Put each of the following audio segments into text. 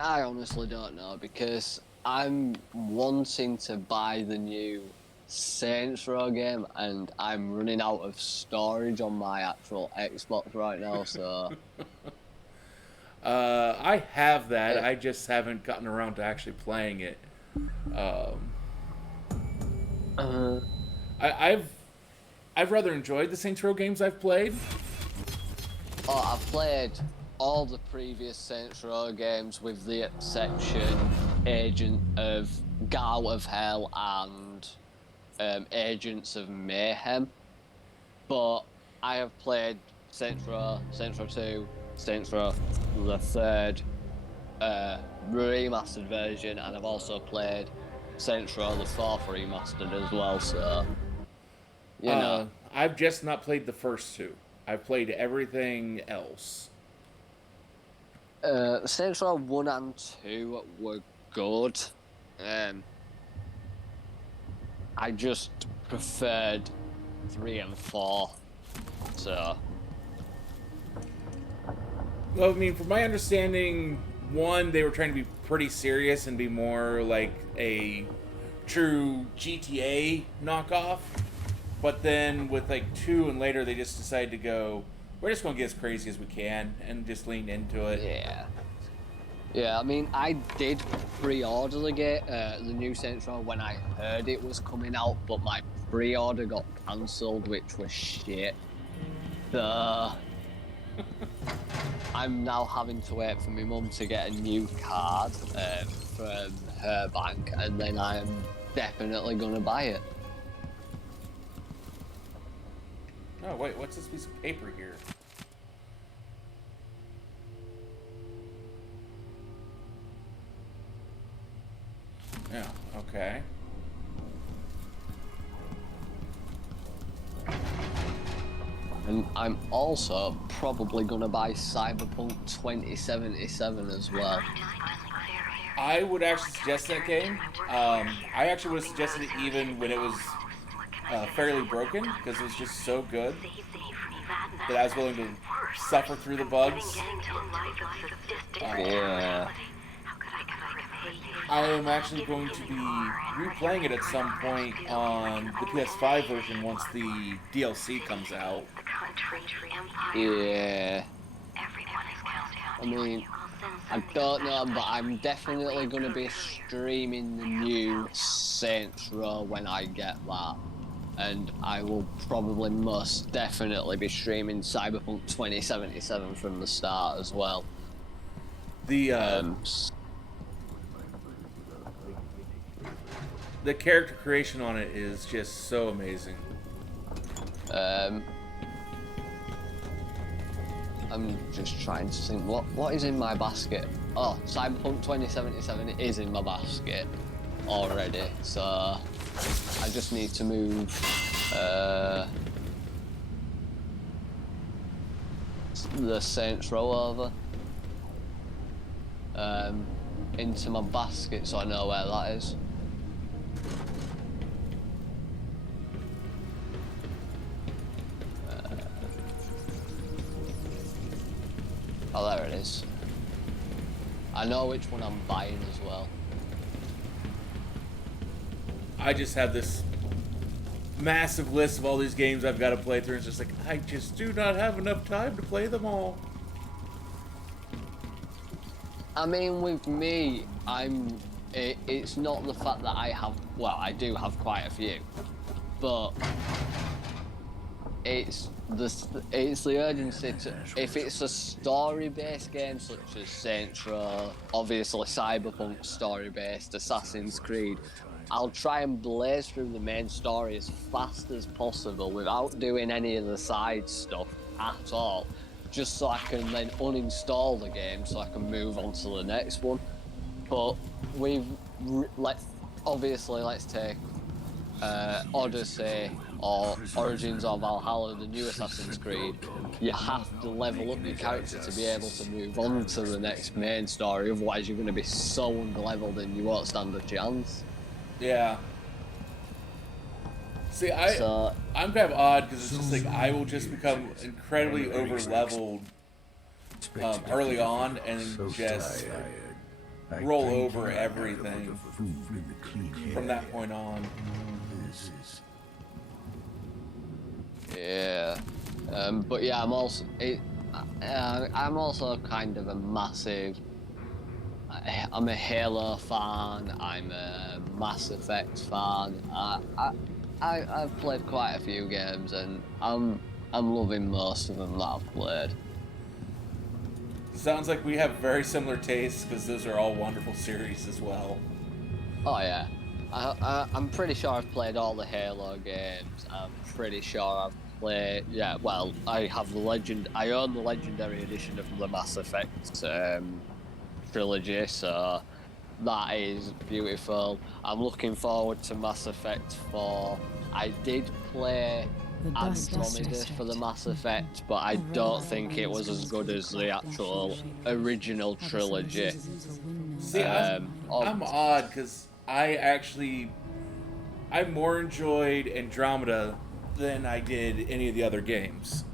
I honestly don't know because I'm wanting to buy the new Saints Row game and I'm running out of storage on my actual Xbox right now, so I have that. uh, I just haven't gotten around to actually playing it. Um, uh, I've rather enjoyed the Saints Row games I've played. I've played all the previous Saints Row games with the exception Agent of Gall of Hell and Agents of Mayhem. But I have played Saints Row 2, Saints Row the third remastered version, and I've also played Saints Row the fourth remastered as well. So you know, I've just not played the first two. I've played everything else. Saints Row 1 and 2 were good. Um, I just preferred 3 and 4. So Well, I mean, from my understanding, one, they were trying to be pretty serious and be more like a true GTA knockoff. But then with like two and later, they just decided to go, we're just going to get as crazy as we can and just lean into it. yeah. Yeah, I mean, I did pre-order the new Saints Row when I heard it was coming out, but my pre-order got cancelled, which was shit. So I'm now having to wait for my mum to get a new card from her bank, and then I'm definitely gonna buy it. Oh, wait, what's this piece of paper here? Yeah, okay. And I'm also probably gonna buy Cyberpunk 2077 as well. I would actually suggest that game. I actually would have suggested it even when it was fairly broken because it was just so good that I was willing to suffer through the bugs. Uh, Yeah. I am actually going to be replaying it at some point on the PS5 version once the DLC comes out. Yeah. I mean, I don't know, but I'm definitely going to be streaming the new Saints Row when I get that. And I will probably most definitely be streaming Cyberpunk 2077 from the start as well. The Um, the character creation on it is just so amazing. um, I'm just trying to think what is in my basket. Oh, Cyberpunk 2077 is in my basket already, so I just need to move the Saints Row over into my basket so I know where that is. Oh, there it is. I know which one I'm buying as well. I just have this massive list of all these games I've got to play through. It's just like I just do not have enough time to play them all. I mean, with me, it's not the fact that I have. Well, I do have quite a few, but it's the urgency to. If it's a story-based game such as Saints Row, obviously Cyberpunk story-based, Assassin's Creed, I'll try and blaze through the main story as fast as possible without doing any of the side stuff at all, just so I can then uninstall the game so I can move on to the next one. But let's obviously let's take Odyssey or Origins or Valhalla, the new Assassin's Creed. You have to level up your character to be able to move on to the next main story. Otherwise, you're going to be so underleveled and you won't stand a chance. Yeah. See, So I'm kind of odd because it's just like I will just become incredibly over leveled early on and just roll over everything from that point on. Yeah. But yeah, I'm also kind of a massive. I'm a Halo fan. I'm a Mass Effect fan. I've played quite a few games, and I'm loving most of them that I've played. Sounds like we have very similar tastes because those are all wonderful series as well. Oh yeah, I'm pretty sure I've played all the Halo games. I'm pretty sure I've played. Yeah, well, I have the legend. I own the Legendary Edition of the Mass Effect trilogy, so that is beautiful. I'm looking forward to Mass Effect 4. I did play Andromeda for the Mass Effect, but I don't think it was as good as the actual original trilogy. See, I'm odd because I more enjoyed Andromeda than I did any of the other games.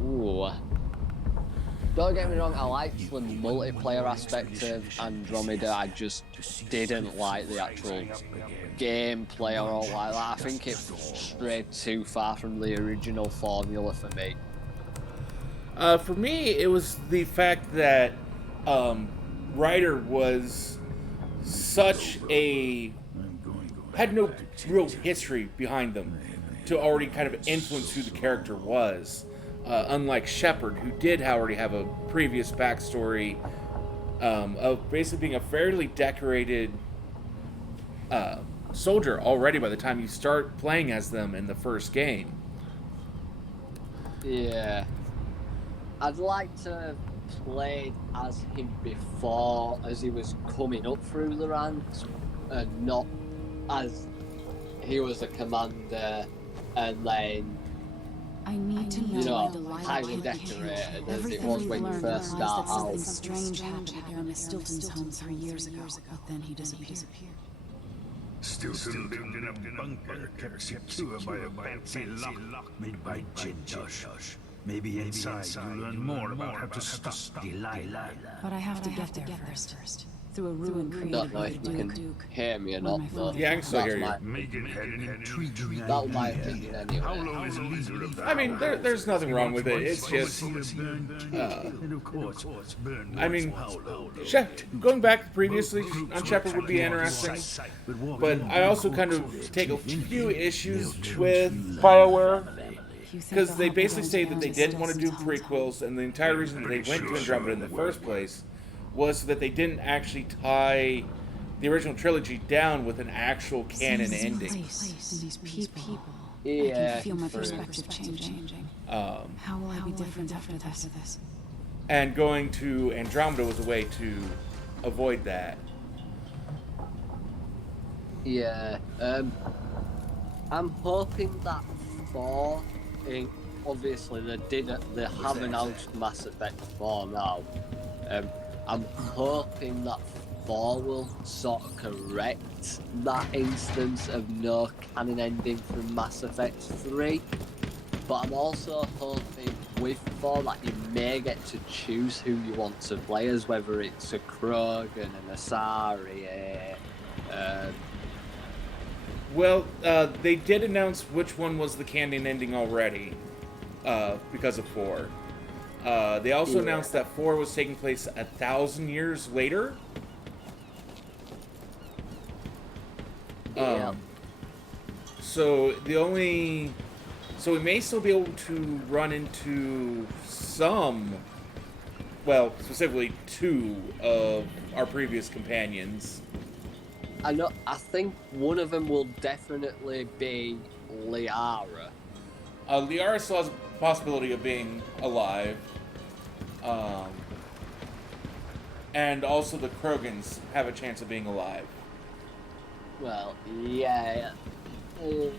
Ooh. Don't get me wrong, I liked the multiplayer aspect of Andromeda. I just didn't like the actual gameplay or all like that. I think it strayed too far from the original formula for me. For me, it was the fact that Ryder was such a had no real history behind them to already kind of influence who the character was. Unlike Shepard, who did already have a previous backstory of basically being a fairly decorated soldier already by the time you start playing as them in the first game. Yeah. I'd like to have played as him before, as he was coming up through the ranks, and not as he was a commander and then, I need to you know know, highly decorated as it was when you first start out. something strange happened here in Miss Stilton's home 3 years ago, but then he disappeared. Stilton lived in a bunker kept secure by a fancy lock made by Jintosh. Maybe inside you learn more about how to stop Delilah. But I have to get there first. Through a ruin created Don't know by if the you can Duke. hear me or not, but Yeah, I can still that's hear you. my, Megan had an intriguing that was my opinion anyway. Paolo is a leader of the I mean, there's nothing wrong with it. It's just, and of course, burn I mean, going back previously on Shepard would be interesting, but I also kind of take a few issues with BioWare because they basically say that they didn't want to do prequels, and the entire reason that they went to Andromeda in the first place was so that they didn't actually tie the original trilogy down with an actual canon ending. These people. I Yeah, can feel my true. perspective changing. How will I be different after this? And going to Andromeda was a way to avoid that. Yeah, I'm hoping that 4, obviously they have announced Mass Effect 4 now. I'm hoping that 4 will sort of correct that instance of no canon ending from Mass Effect 3. But I'm also hoping with 4 that you may get to choose who you want to play as, whether it's a Krogan, an Asari, Well, they did announce which one was the canon ending already, because of 4. They also announced that 4 was taking place 1,000 years later. yeah. So we may still be able to run into some, well, specifically 2 of our previous companions. I think one of them will definitely be Liara. Liara still has a possibility of being alive. And also the Krogans have a chance of being alive. Well, yeah,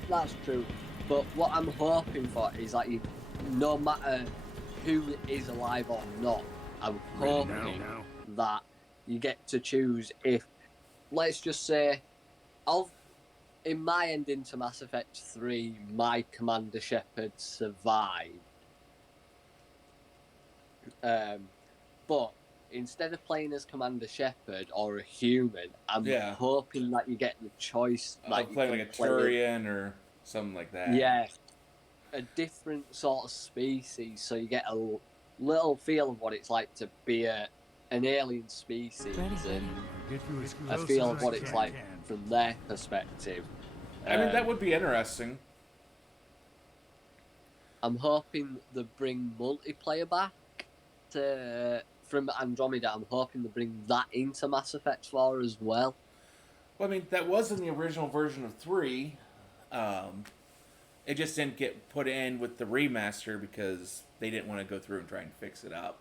that's true. But what I'm hoping for is that no matter who is alive or not, I'm hoping that you get to choose if, let's just say, in my ending to Mass Effect 3, my Commander Shepard survived. But instead of playing as Commander Shepard or a human, I'm Yeah. hoping that you get the choice that you Playing can like a play. Turian or something like that. Yeah, a different sort of species, so you get a little feel of what it's like to be an alien species and a feel of what it's like from their perspective. I mean, that would be interesting. I'm hoping they bring multiplayer back from Andromeda. I'm hoping they bring that into Mass Effect 4 as well. Well, I mean, that was in the original version of 3. It just didn't get put in with the remaster because they didn't want to go through and try and fix it up.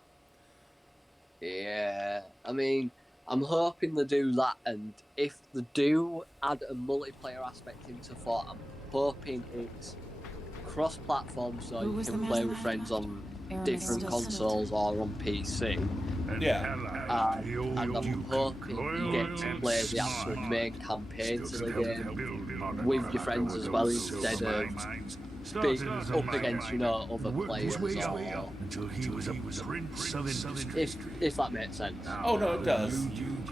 Yeah, I mean, I'm hoping they do that, and if they do add a multiplayer aspect into 4, I'm hoping it's cross-platform so you can play with friends on different consoles or on PC. Yeah. And I'm hoping you get to play the actual main campaigns of the game with your friends as well, instead of being up against, other players, or if that makes sense. Oh, no, it does.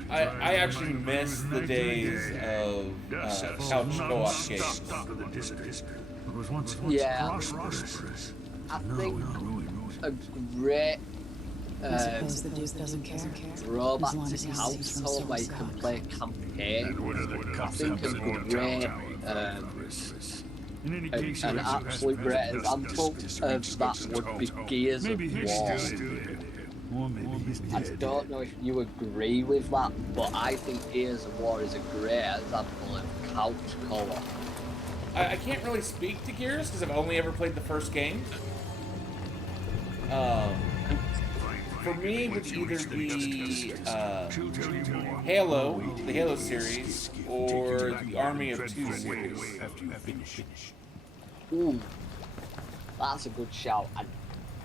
I actually miss the days of couch co-op games. Yeah, I think a great I suppose the Duke doesn't care. throwback As long to as he couch sees from co-op where you can play campaign. I think a great, an absolute great example of that would be Gears of War. I don't know if you agree with that, but I think Gears of War is a great example of couch co-op. I can't really speak to Gears because I've only ever played the first game. For me, it would either be Halo, the Halo series, or the Army of Two series. Ooh, that's a good shout. I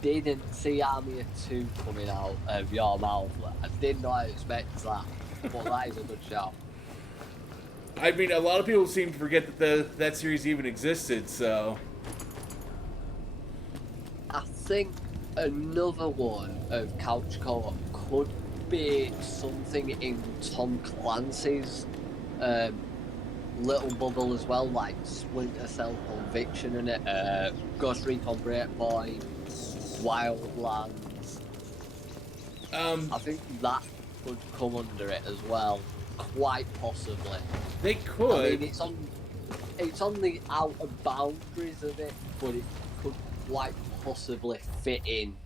didn't see Army of Two coming out of your mouth. I did not expect that, but that is a good shout. I mean, a lot of people seem to forget that that series even existed, so... I think another one of couch co-op could be something in Tom Clancy's little bubble as well, like Splinter Cell Conviction and it, Ghost Recon Breakpoint, Wildlands. I think that could come under it as well, quite possibly. They could. I mean, it's on the outer boundaries of it, but it could quite possibly fit in.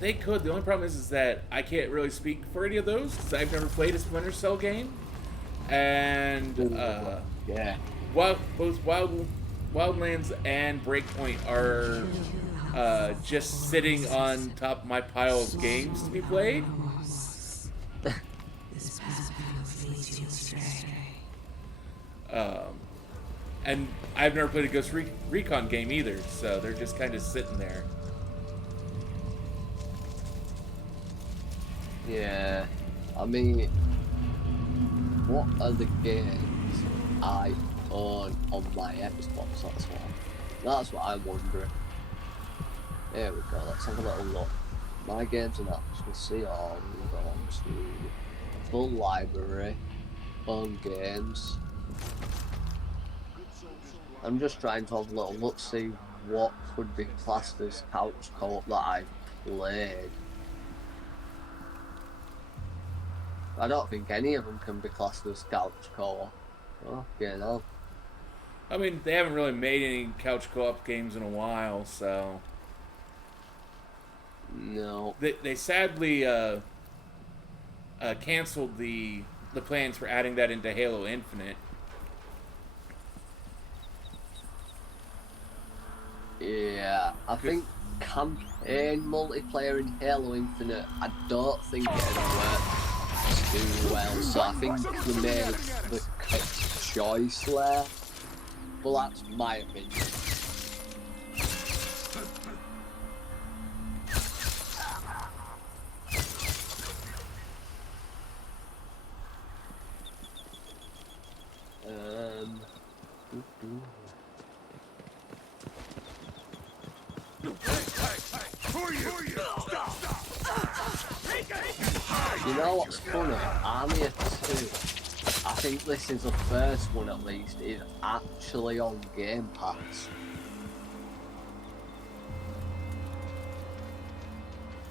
They could. The only problem is that I can't really speak for any of those because I've never played a Splinter Cell game, and Yeah. both Wildlands and Breakpoint are just sitting on top of my pile of games to be played. This path leads you astray. And I've never played a Ghost Recon game either, so they're just kind of sitting there. Yeah. I mean, what are the games I own on my Xbox? That's what I'm wondering. Here we go. Let's have a little look. My games and apps. We'll see all. We'll go on to full library, own games. I'm just trying to have a little look, see what could be classed as couch co-op that I've played. I don't think any of them can be classed as couch co-op. Okay, no. I mean, they haven't really made any couch co-op games in a while, so... No. They sadly canceled the plans for adding that into Halo Infinite. Yeah, I think campaign multiplayer in Halo Infinite, I don't think it'd work too well, so I think they made the correct choice there. But that's my opinion. You know what's funny? Army of Two. I think this is the first one at least is actually on Game Pass.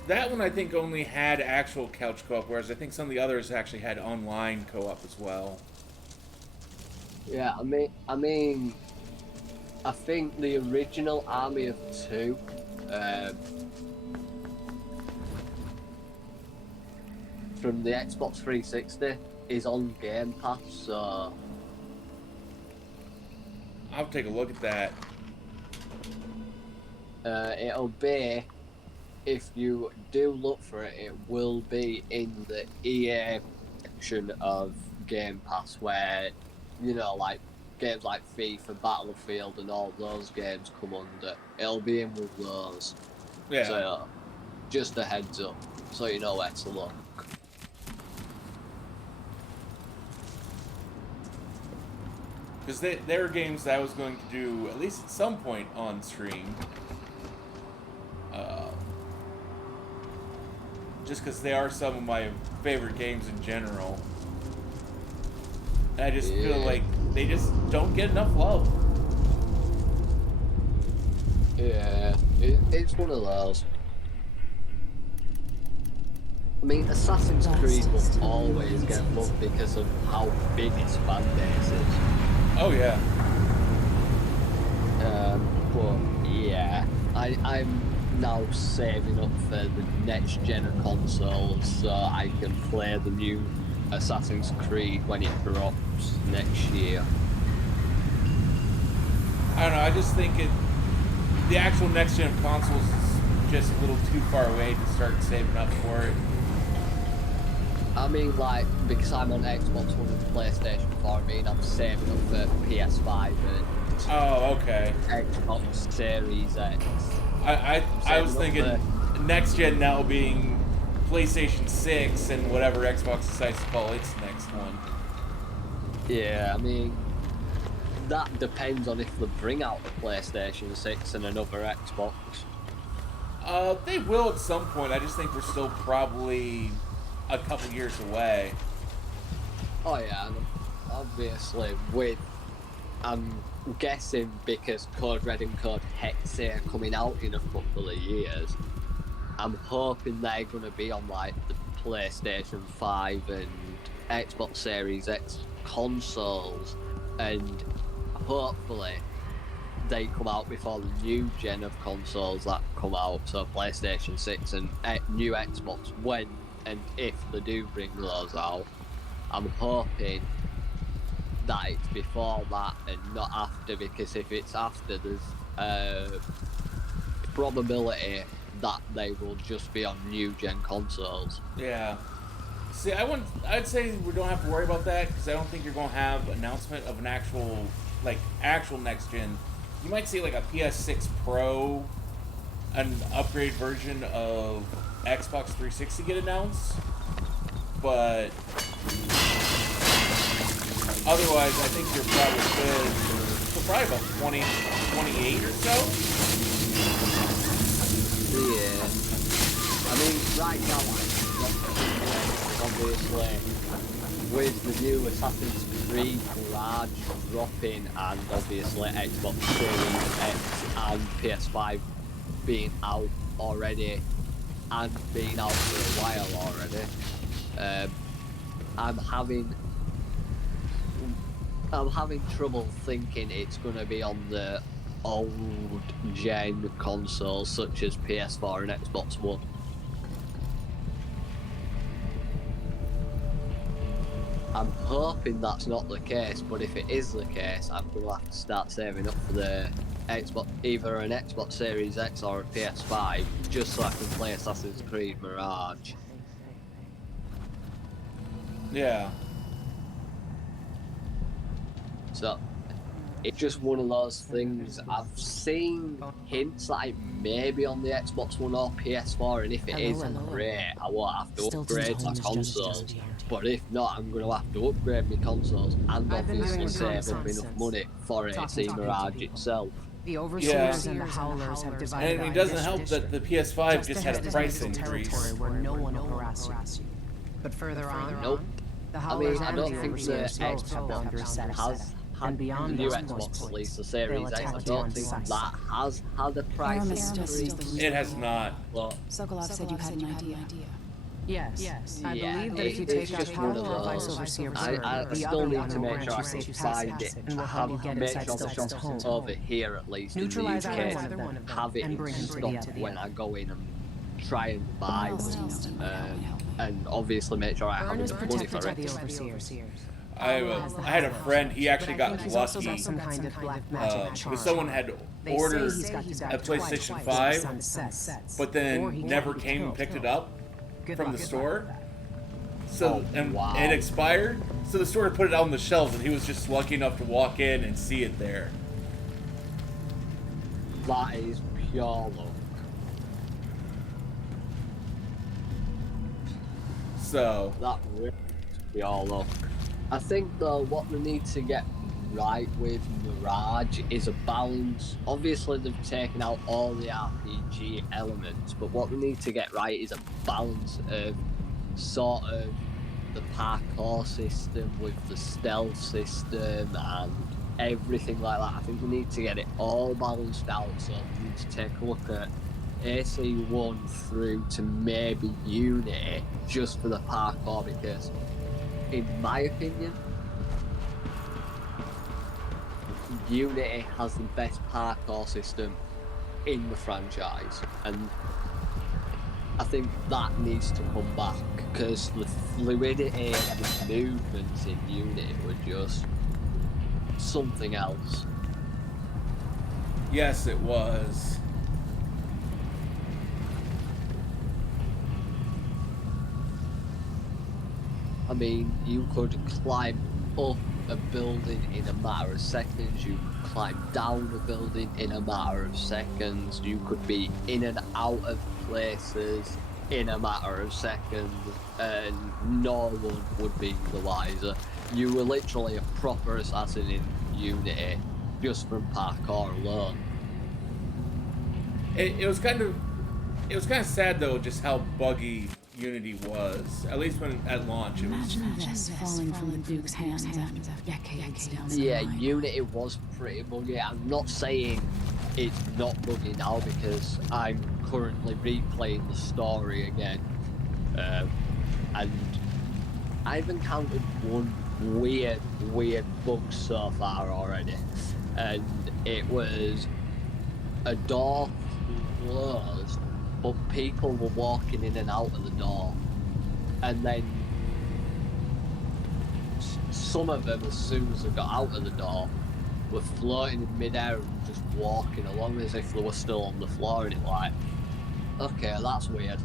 That one I think only had actual couch co-op, whereas I think some of the others actually had online co-op as well. Yeah, I think the original Army of Two, from the Xbox 360 is on Game Pass, so I'll take a look at that. it'll be, if you do look for it, it will be in the EA section of Game Pass where, you know, like games like FIFA, Battlefield and all those games come under. It'll be in with those. Yeah. So, just a heads up, so you know where to look. Because there are games that I was going to do, at least at some point, on stream. Just because they are some of my favorite games in general. And I just feel like they just don't get enough love. Yeah, it's one of those. I mean, Assassin's Creed will always get love because of how big its fan base is. Oh yeah. But yeah, I'm now saving up for the next gen of consoles so I can play the new Assassin's Creed when it drops next year. I don't know, I just think the actual next gen of consoles is just a little too far away to start saving up for it. I mean, like, because I'm on Xbox One and PlayStation 4, I mean, I'm saving up for PS5 and Oh, okay. Xbox Series X. I was thinking next gen now being PlayStation 6 and whatever Xbox decides to call its next one. Yeah, I mean, that depends on if they bring out the PlayStation 6 and another Xbox. They will at some point. I just think we're still probably a couple years away. Oh yeah, and obviously I'm guessing because Code Red and Code Hex are coming out in a couple of years, I'm hoping they're going to be on like the PlayStation 5 and Xbox Series X consoles, and hopefully they come out before the new gen of consoles that come out, so PlayStation 6 and new Xbox, when and if they do bring those out. I'm hoping that it's before that and not after, because if it's after, there's a probability that they will just be on new gen consoles. Yeah. See, I'd say we don't have to worry about that because I don't think you're going to have announcement of an actual next gen. You might see like a PS6 Pro, an upgrade version of Xbox 360 get announced, but otherwise I think you're probably good for probably about 2028 or so. Yeah. I mean, right now, obviously, with the new Assassin's Creed Mirage dropping, and obviously Xbox Series X and PS5 being out already, and being out for a while already, I'm having trouble thinking it's going to be on the old gen consoles such as PS4 and Xbox One. I'm hoping that's not the case, but if it is the case, I'm going to have to start saving up for the Xbox, either an Xbox Series X or a PS5, just so I can play Assassin's Creed Mirage. Yeah. So, it's just one of those things. I've seen hints that it may be on the Xbox One or PS4, and if it is, great, I won't have to upgrade my consoles. But if not, I'm going to have to upgrade my consoles and obviously save up enough money for AC Mirage itself. The overseers and the howlers have divided. And it doesn't help that the PS5 just had a price territory increase. where no one will harass you. But further on, Nope. the I howlers mean, I and don't the think the overseers both have Xbox boundaries set has and had beyond the new those Xbox points, release, the they'll Series X. attack I you don't on think sight. that has had a price increase. It has not. But Sokolov said you had an idea. Yes. I yeah, believe that if you it's take out just one Paolo of or Vice those. Overseer I Bird, the still other need one to will make grant sure you I can safe find passage it. and will I help you have get make inside sure the Stilton's shop home. over here at least in the Neutralize either one UK of them have it and in bring him to the stock end. when I go in and try and buy Else do you know that them, might help me? and obviously make sure I have Burn is enough money protected for by the it. overseers. I had a friend, he actually got He's also lucky got some kind of black magic charm. because someone had They say ordered he's got to die a twice PlayStation before 5, the sun sets, but or then he never can't be came and killed. picked it up Good from luck. the store. So and wow. it expired. So the store put it out on the shelves, and he was just lucky enough to walk in and see it there. That is pure luck. So That really is pure luck. I think though what we need to get right with Mirage is a balance. Obviously they've taken out all the RPG elements, but what we need to get right is a balance of sort of the parkour system with the stealth system and everything like that. I think we need to get it all balanced out, so we need to take a look at AC1 through to maybe Unity just for the parkour, because in my opinion Unity has the best parkour system in the franchise, and I think that needs to come back because the fluidity and the movements in Unity were just something else. yes, it was. I mean, you could climb up a building in a matter of seconds, you could climb down a building in a matter of seconds, you could be in and out of places in a matter of seconds, and no one would be the wiser. You were literally a proper assassin in Unity just from parkour alone. It was kind of sad though, just how buggy Unity was. At least when at launch, it was. Imagine this falling from the Duke's hands after decades down the Yeah, line. Unity was pretty buggy. I'm not saying it's not buggy now because I'm currently replaying the story again, and I've encountered one weird bug so far already, and it was a door closed, but people were walking in and out of the door, and then some of them, as soon as they got out of the door, were floating in midair and just walking along as if they were still on the floor, and it's like, okay, that's weird.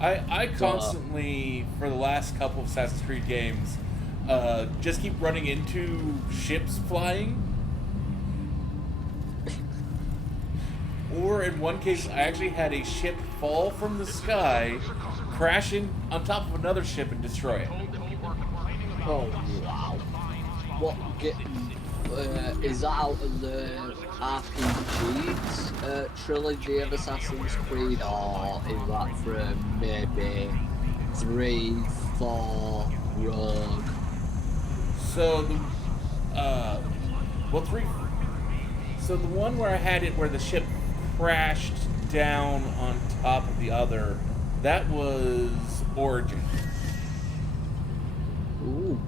I constantly, for the last couple of Assassin's Creed games, just keep running into ships flying. Or in one case, I actually had a ship fall from the sky, crashing on top of another ship and destroy it. Oh wow! What is that out of the RPGs trilogy of Assassin's Creed, or is that from maybe 3, 4, Rogue? So the three. So the one where I had it where the ship crashed down on top of the other, that was Origin. Ooh.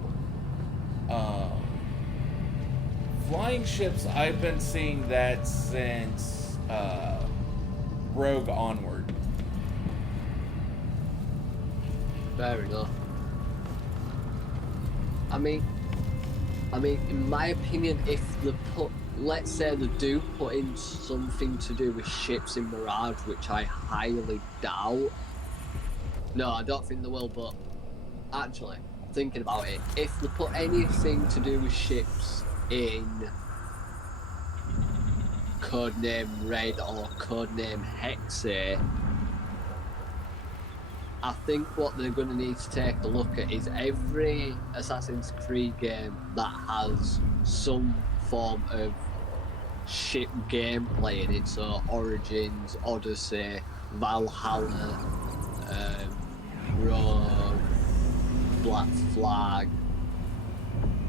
Flying ships, I've been seeing that since Rogue onward. Fair enough. I mean, in my opinion, if let's say they do put in something to do with ships in Mirage, which I highly doubt. No, I don't think they will, but actually, thinking about it, if they put anything to do with ships in Codename Red or Codename Hexe, I think what they're going to need to take a look at is every Assassin's Creed game that has some form of ship gameplay in it. So Origins, Odyssey, Valhalla, Rogue, Black Flag,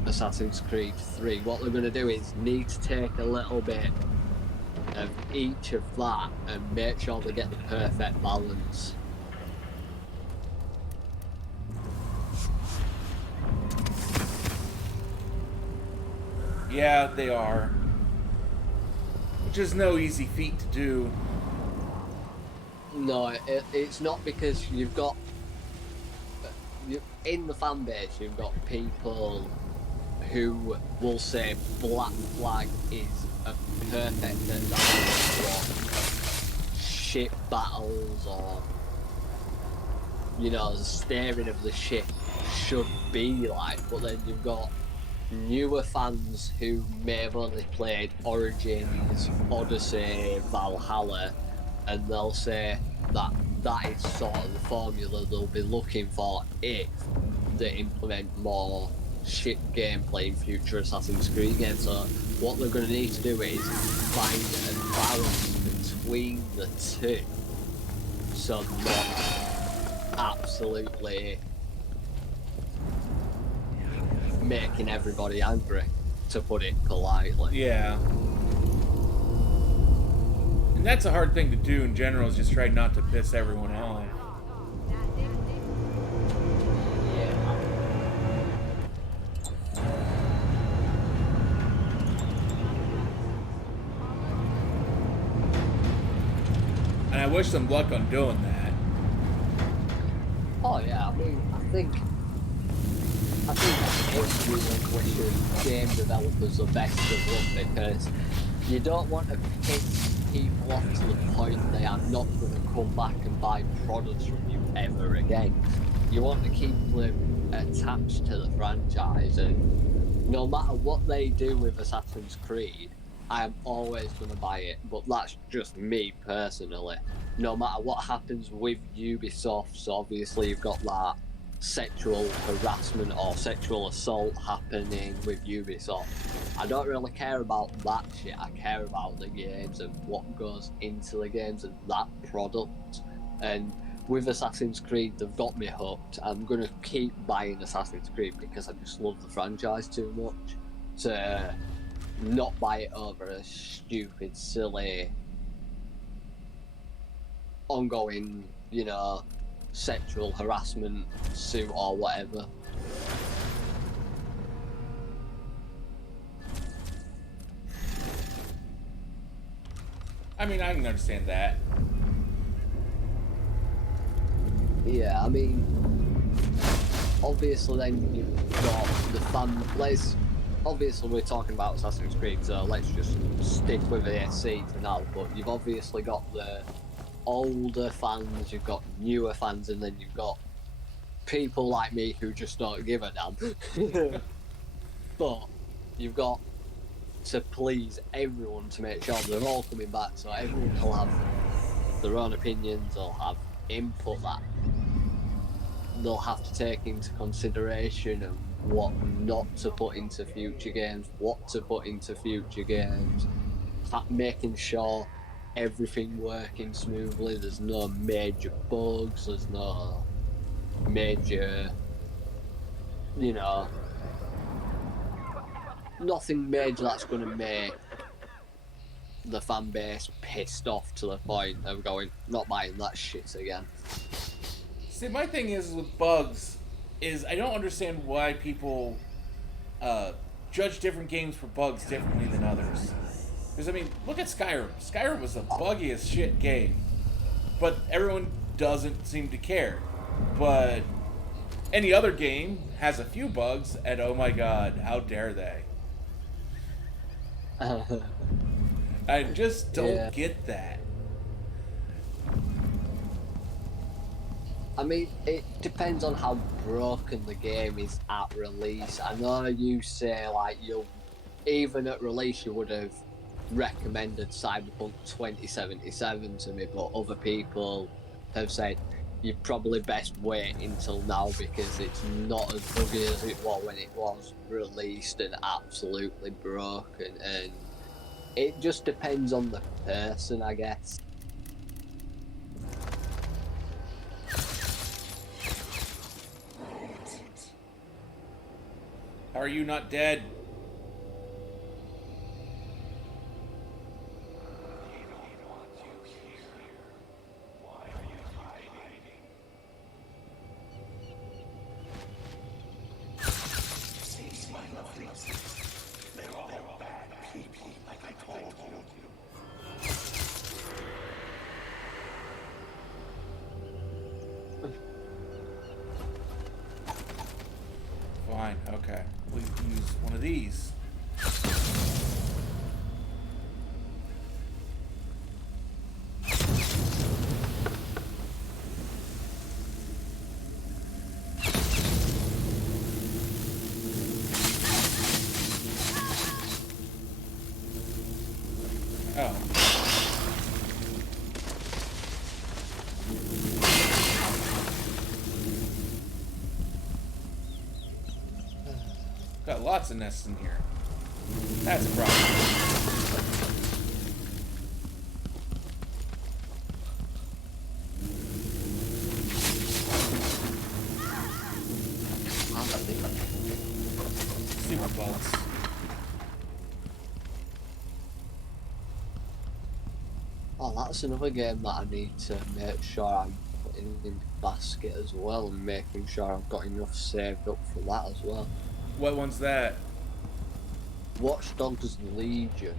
Assassin's Creed 3. What they're going to do is need to take a little bit of each of that and make sure they get the perfect balance. Yeah, they are. Which is no easy feat to do. No, it's not, because you've got in the fan base, you've got people who will say Black Flag is a perfect example of what ship battles or, you know, the steering of the ship should be like. But then you've got newer fans who may have only played Origins, Odyssey, Valhalla, and they'll say that that is sort of the formula they'll be looking for if they implement more ship gameplay in future Assassin's Creed games. So what they're going to need to do is find a balance between the two, so not absolutely making everybody angry, to put it politely. Yeah. And that's a hard thing to do in general, is just try not to piss everyone off. And I wish them luck on doing that. Oh yeah, I mean, I think everyone wishes game developers the best of luck, because you don't want to piss people off to the point they are not going to come back and buy products from you ever again. You want to keep them attached to the franchise, and no matter what they do with Assassin's Creed, I am always going to buy it. But that's just me personally. No matter what happens with Ubisoft, so obviously you've got that sexual harassment or sexual assault happening with Ubisoft. I don't really care about that shit. I care about the games and what goes into the games and that product. And with Assassin's Creed, they've got me hooked. I'm going to keep buying Assassin's Creed because I just love the franchise too much to not buy it over a stupid, silly, ongoing, you know, sexual harassment suit or whatever. I mean, I can understand that. Yeah, I mean, obviously then you've got the fan. Obviously we're talking about Assassin's Creed, so let's just stick with ASC for now. But you've obviously got the older fans, you've got newer fans, and then you've got people like me who just don't give a damn. But you've got to please everyone to make sure they're all coming back, so everyone will have their own opinions, they'll have input that they'll have to take into consideration, and what not to put into future games, what to put into future games, making sure everything working smoothly, there's no major bugs, there's no major, you know, nothing major that's going to make the fan base pissed off to the point of going, not buying that shit again. See, my thing is with bugs, is I don't understand why people judge different games for bugs differently than others. Because, I mean, look at Skyrim. Skyrim was the buggiest shit game. But everyone doesn't seem to care. But any other game has a few bugs, and oh my god, how dare they? I just don't get that. I mean, it depends on how broken the game is at release. I know you say, like, even at release you would have recommended Cyberpunk 2077 to me, but other people have said you probably best wait until now because it's not as buggy as it was when it was released and absolutely broken. And It just depends on the person, I guess. Are you not dead? Fine, okay. We'll use one of these. Oh. Got lots of nests in here. That's a problem. Super bugs. Oh, that's another game that I need to make sure I'm putting in the basket as well, and making sure I've got enough saved up for that as well. What one's that? Watch Dogs Legion,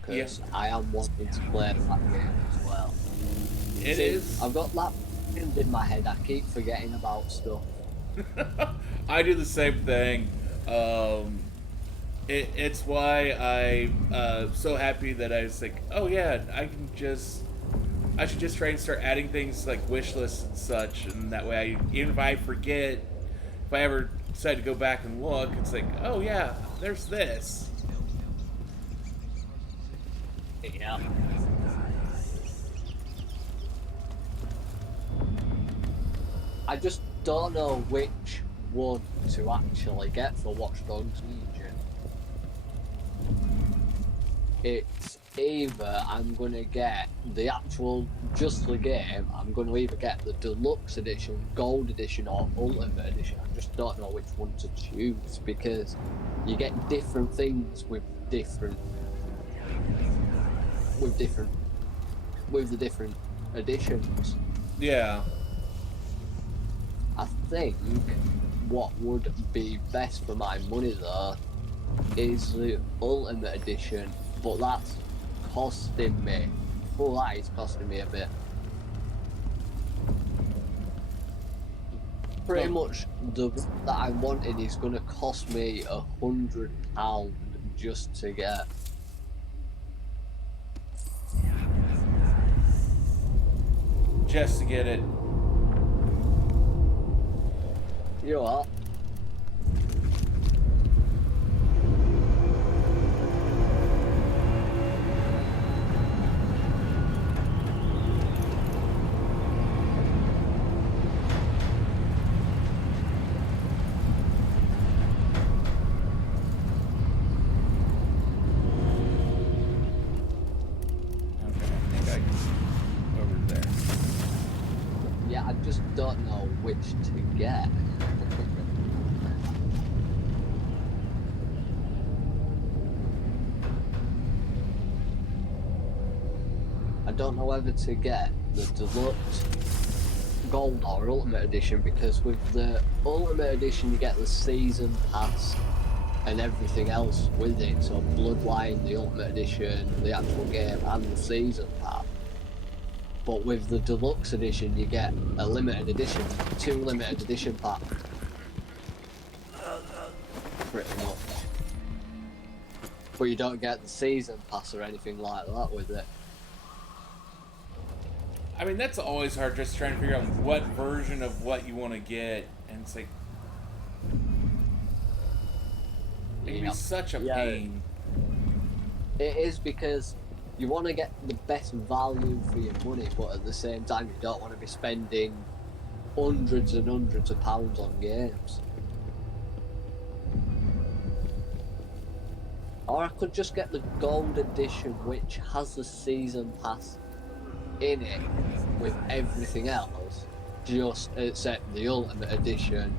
because Yeah. I am wanting to play that game as well. It is. I've got that in my head, I keep forgetting about stuff. I do the same thing. It's why I'm so happy that I was like, oh yeah, I should just try and start adding things like wish lists and such, and that way, even if I forget, if I ever decide to go back and look, it's like, oh yeah, there's this. Yeah. I just don't know which one to actually get for Watch Dogs Legion. It's either I'm going to get the actual, just the game, I'm going to either get the deluxe edition, gold edition, or ultimate edition. I just don't know which one to choose, because you get different things with the different editions. Yeah. I think what would be best for my money though is the ultimate edition, but that's costing me. Well, that is costing me a bit. Pretty much the one that I'm wanting is going to cost me £100 just to get. Just to get it. You know what? Yeah, I just don't know which to get. I don't know whether to get the deluxe, gold, or ultimate edition, because with the ultimate edition you get the season pass and everything else with it. So Bloodline, the ultimate edition, the actual game, and the season pass. But with the deluxe edition, you get a limited edition, 2 limited edition packs. Pretty much. But you don't get the season pass or anything like that with it. I mean, that's always hard, just trying to figure out what version of what you want to get, and it's like, it can be such a pain. It is, because you want to get the best value for your money, but at the same time, you don't want to be spending hundreds and hundreds of pounds on games. Or I could just get the gold edition, which has the season pass in it with everything else, just except the ultimate edition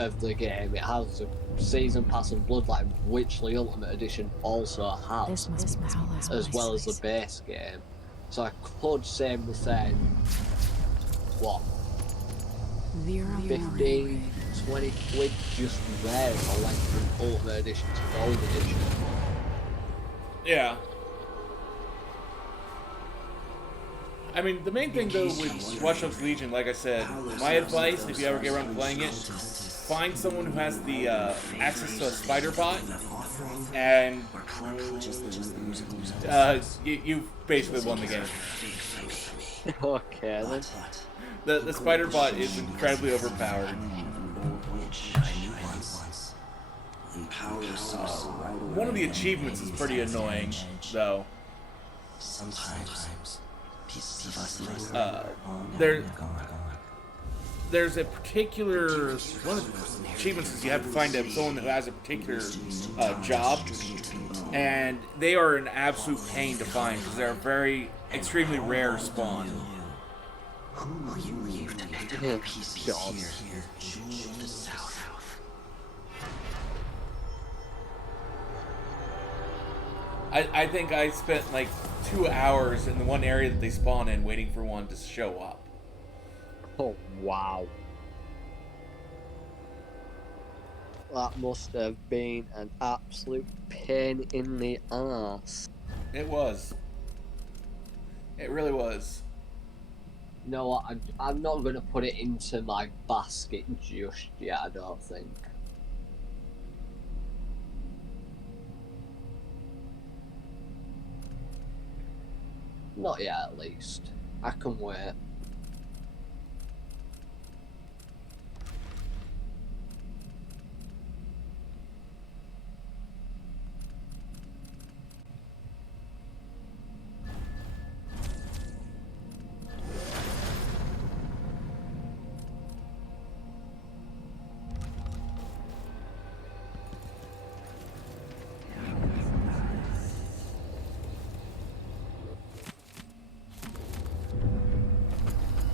of the game. It has the season pass and bloodline, which the ultimate edition also has, This must be Paolo's as place. well as the base game. So I could save the same, what, Vera 15, 20 quid just there for like from ultimate edition to gold edition. Yeah. I mean, the main thing though with Watch Dogs Legion, like I said, my advice, if you ever get around to playing it, find someone who has the access to a spider bot, and you basically won the game. Okay then. The spider bot is incredibly overpowered. One of the achievements is pretty annoying, though. There's a particular one of the achievements is you have to find someone who has a particular job, and they are an absolute pain to find because they're a very extremely rare spawn. I think I spent like 2 hours in the one area that they spawn in waiting for one to show up. Oh wow. That must have been an absolute pain in the ass. It was. It really was. No, I'm not going to put it into my basket just yet, I don't think. Not yet, at least. I can wait.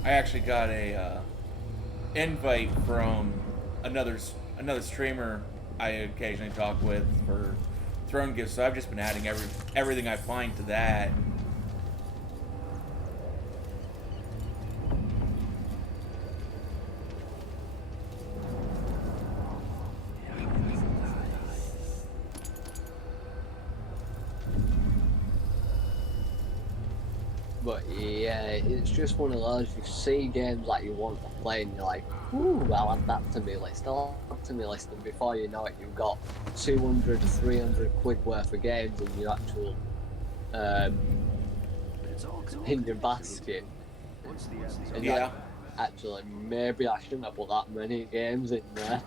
I actually got a invite from another streamer I occasionally talk with for throne gifts, so I've just been adding everything I find to that. But yeah, it's just one of those, you see games that you want to play and you're like, ooh, I'll add that to my list, I'll add that to my list, and before you know it, you've got 200 to 300 quid worth of games in your actual in your basket. And Yeah. like, actually, maybe I shouldn't have put that many games in there.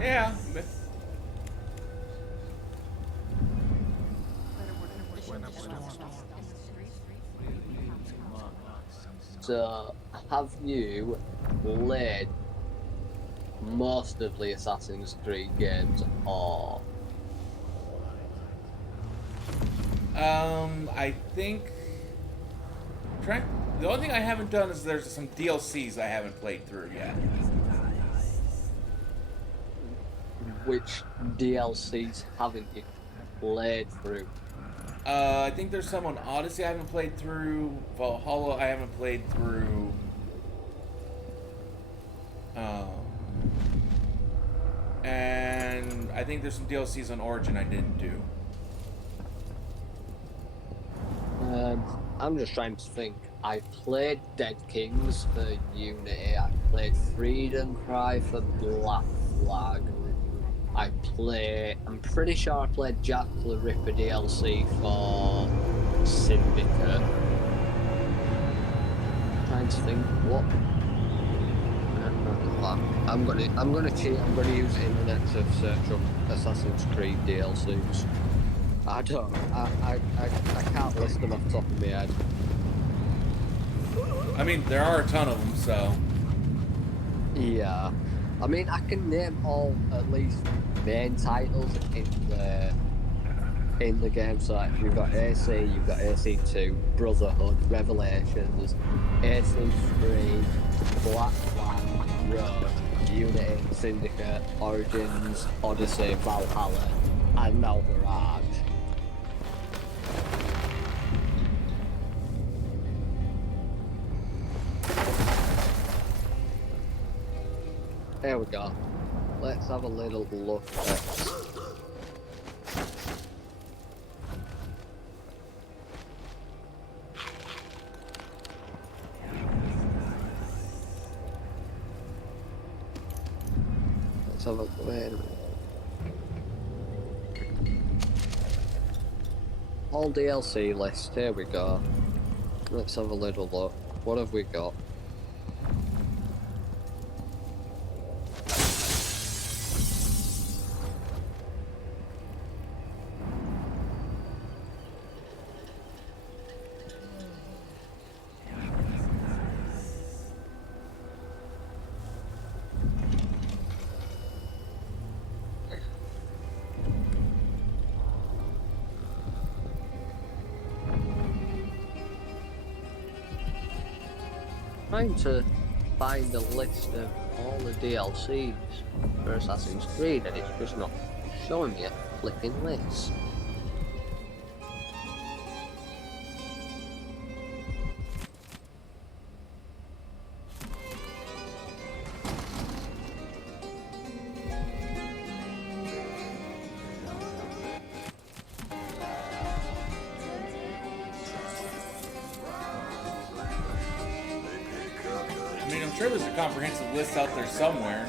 Yeah. So, have you played most of the Assassin's Creed games, or? I think. The only thing I haven't done is there's some DLCs I haven't played through yet. Which DLCs haven't you played through? I think there's some on Odyssey I haven't played through. Valhalla I haven't played through. And I think there's some DLCs on Origin I didn't do. I'm just trying to think. I played Dead Kings for Unity. I played Freedom Cry for Black Flag. I'm pretty sure I played Jack the Ripper DLC for Syndicate. Trying to think what. I'm gonna cheat. I'm gonna use the internet to search up Assassin's Creed DLCs. I can't list them off the top of my head. I mean, there are a ton of them, so. Yeah. I mean, I can name all at least main titles in the game. So like, you've got AC, you've got AC2, Brotherhood, Revelations, Assassin's Creed, Black Flag, Rogue, Unity, Syndicate, Origins, Odyssey, Valhalla, and now Mirage. There we go. Let's have a little look at... Let's have a little... All DLC list, here we go. Let's have a little look. What have we got? Trying to find a list of all the DLCs for Assassin's Creed and it's just not showing me a flipping list. I mean, I'm sure there's a comprehensive list out there somewhere.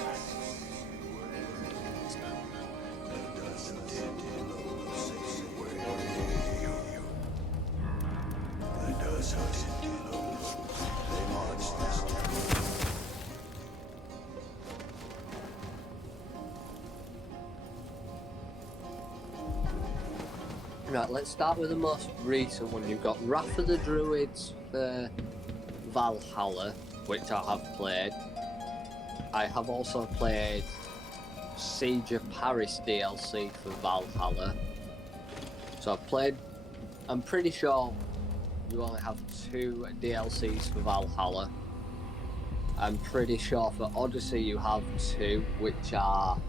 Right, let's start with the most recent one. You've got Wrath of the Druids for Valhalla, which I have played. I have also played Siege of Paris DLC for Valhalla. So I've played, I'm pretty sure you only have 2 DLCs for Valhalla. I'm pretty sure for Odyssey you have 2, which are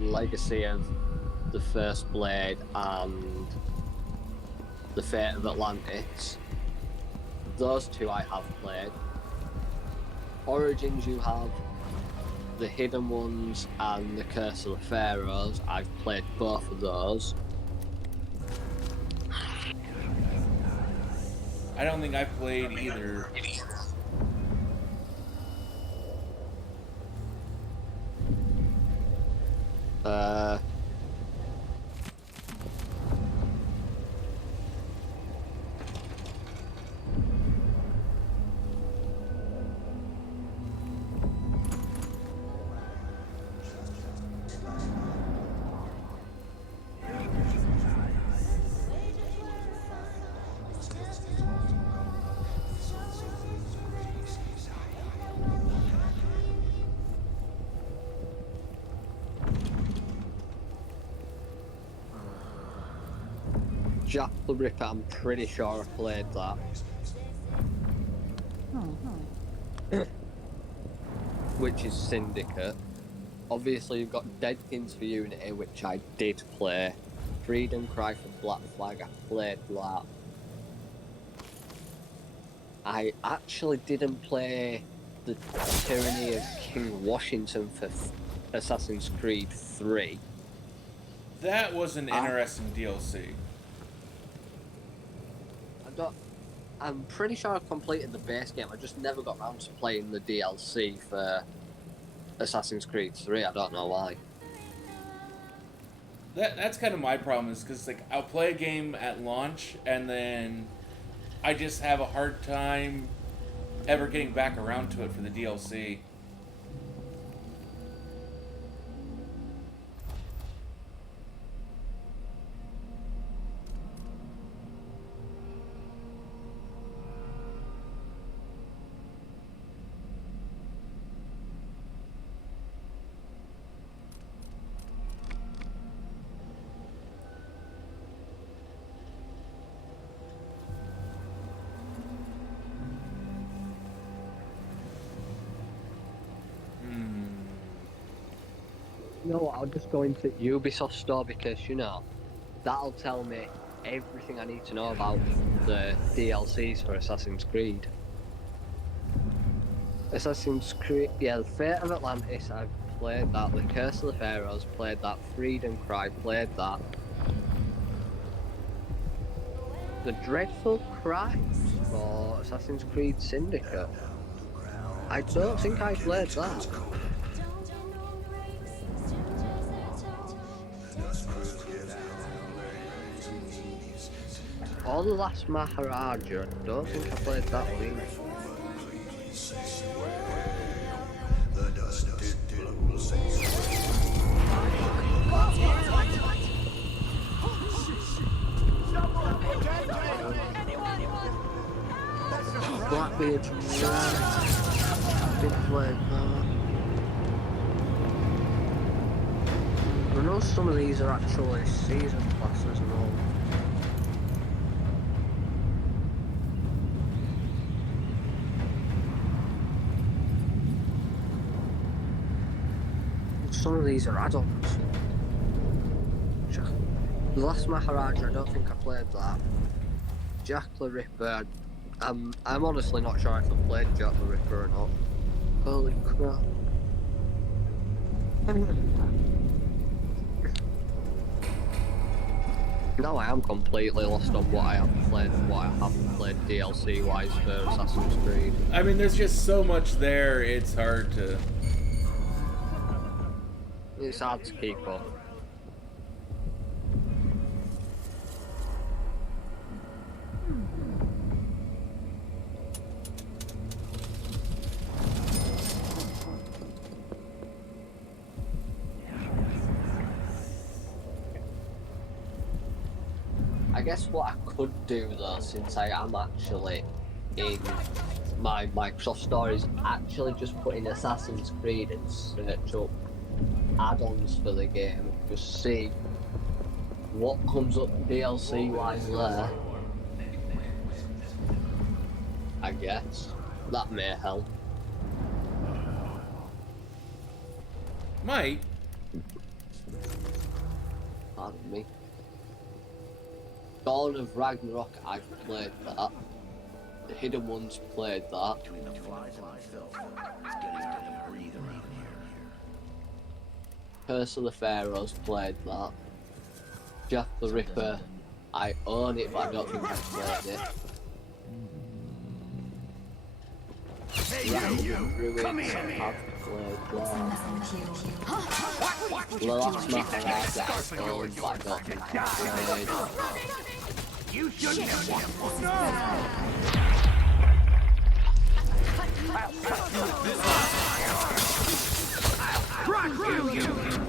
Legacy of the First Blade and The Fate of Atlantis. Those 2 I have played. Origins you have the Hidden Ones and the Curse of the Pharaohs. I've played both of those. I don't think I've played either. Jack the Ripper, I'm pretty sure I played that. Which is Syndicate. Obviously you've got Dead Kings for Unity, which I did play. Freedom Cry for Black Flag, I played that. I actually didn't play the Tyranny of King Washington for Assassin's Creed 3. That was an interesting DLC. I'm pretty sure I completed the base game. I just never got around to playing the DLC for Assassin's Creed 3. I don't know why. That's kind of my problem, is because like I'll play a game at launch and then I just have a hard time ever getting back around to it for the DLC. know what, I'll just go into Ubisoft store because, you know, that'll tell me everything I need to know about the DLCs for Assassin's Creed. Assassin's Creed, yeah, the Fate of Atlantis, I've played that. The Curse of the Pharaohs, played that. Freedom Cry, played that. The Dreadful Crimes for Assassin's Creed Syndicate. I don't think I played that. Or The Last Maharaja, I don't think I played that one either. Blackbeard, didn't play that. I know some of these are actually season passes and all. Some of these are add-ons. The Last Maharaja, I don't think I played that. Jack the Ripper, I'm honestly not sure if I played Jack the Ripper or not. Holy crap. Now I am completely lost on what I have played and what I haven't played DLC wise for Assassin's Creed. I mean, there's just so much there, it's hard to... It's hard to keep up. I guess what I could do though, since I am actually in my Microsoft Store, is actually just put in Assassin's Creed and search up add-ons for the game, just see what comes up DLC wise there. I guess that may help. Might. Pardon me. Dawn of Ragnarok, I've played that. The Hidden Ones played that. Curse of the Pharaohs played that. Jack the Ripper, I own it, but I don't think I've played it. Rattle and Ruins, I've played that. The Last Maharaja, I own, but I don't think I've played. You shouldn't have. No!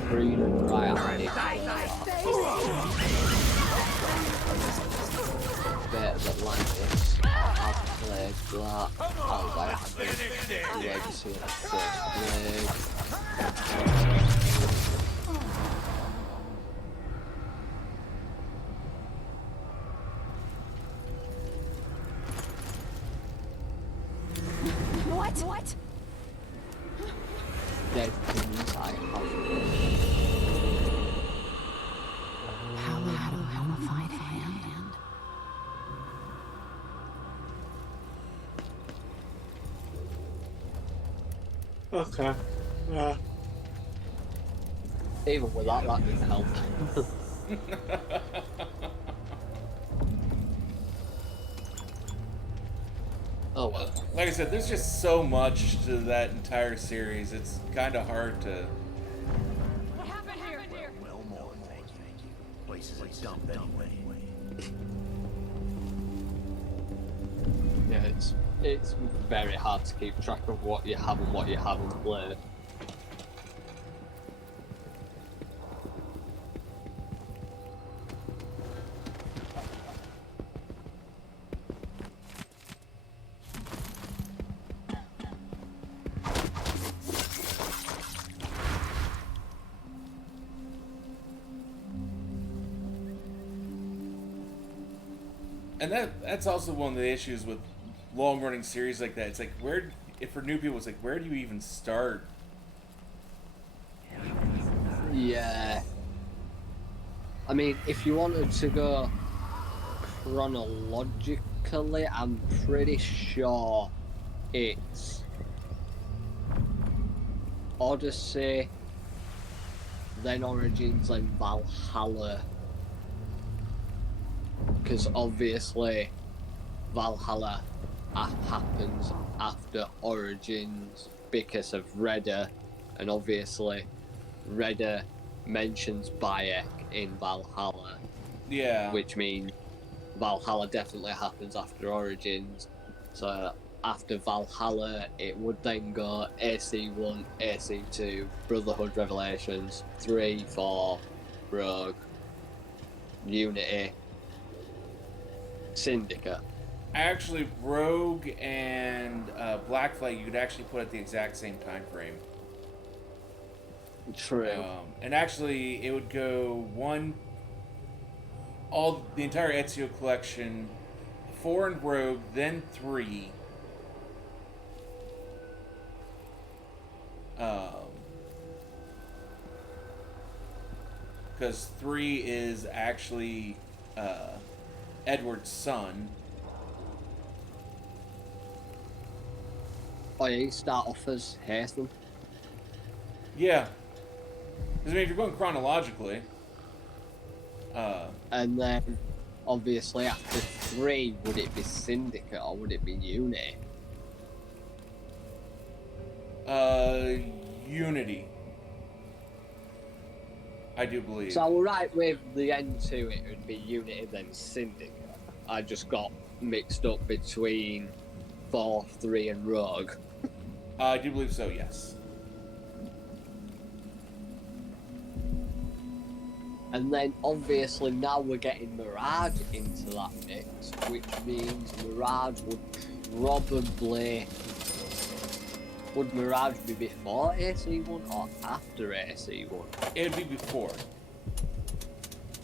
Freedom Cry, I need Fate of Atlantis, I've played that. I'll buy it. Legacy of the First Blade. What? Dead things I have. Hallowed mummified hand. Okay. Even without that didn't help. Oh well. Like I said, there's just so much to that entire series, it's kind of hard to... What happened here? Well, more, thank you. Place is a dump anyway. Yeah, it's very hard to keep track of what you have and what you haven't played. And that's also one of the issues with long-running series like that. It's like, if for new people, it's like, where do you even start? Yeah. I mean, if you wanted to go chronologically, I'm pretty sure it's Odyssey, then Origins, then Valhalla. Because obviously, Valhalla happens after Origins because of Redder, and obviously, Redder mentions Bayek in Valhalla, Yeah. which means Valhalla definitely happens after Origins. So after Valhalla, it would then go AC1, AC2, Brotherhood Revelations, 3, 4, Rogue, Unity, Syndicate. Actually, Rogue and Black Flag, you could actually put at the exact same time frame. True. And actually, it would go the entire Ezio collection, 4 in Rogue, then 3. Because 3 is actually Edward's son. Oh yeah, you start off as Hasten. Yeah. Because, I mean, if you're going chronologically. And then, obviously, after 3, would it be Syndicate or would it be Unity? Unity. I do believe. So I will write with the end to it would be Unity, then Syndicate. I just got mixed up between 4, 3, and Rogue. I do believe so, yes. And then, obviously, now we're getting Mirage into that mix, which means Mirage would probably... Would Mirage be before AC1 or after AC1? It'd be before.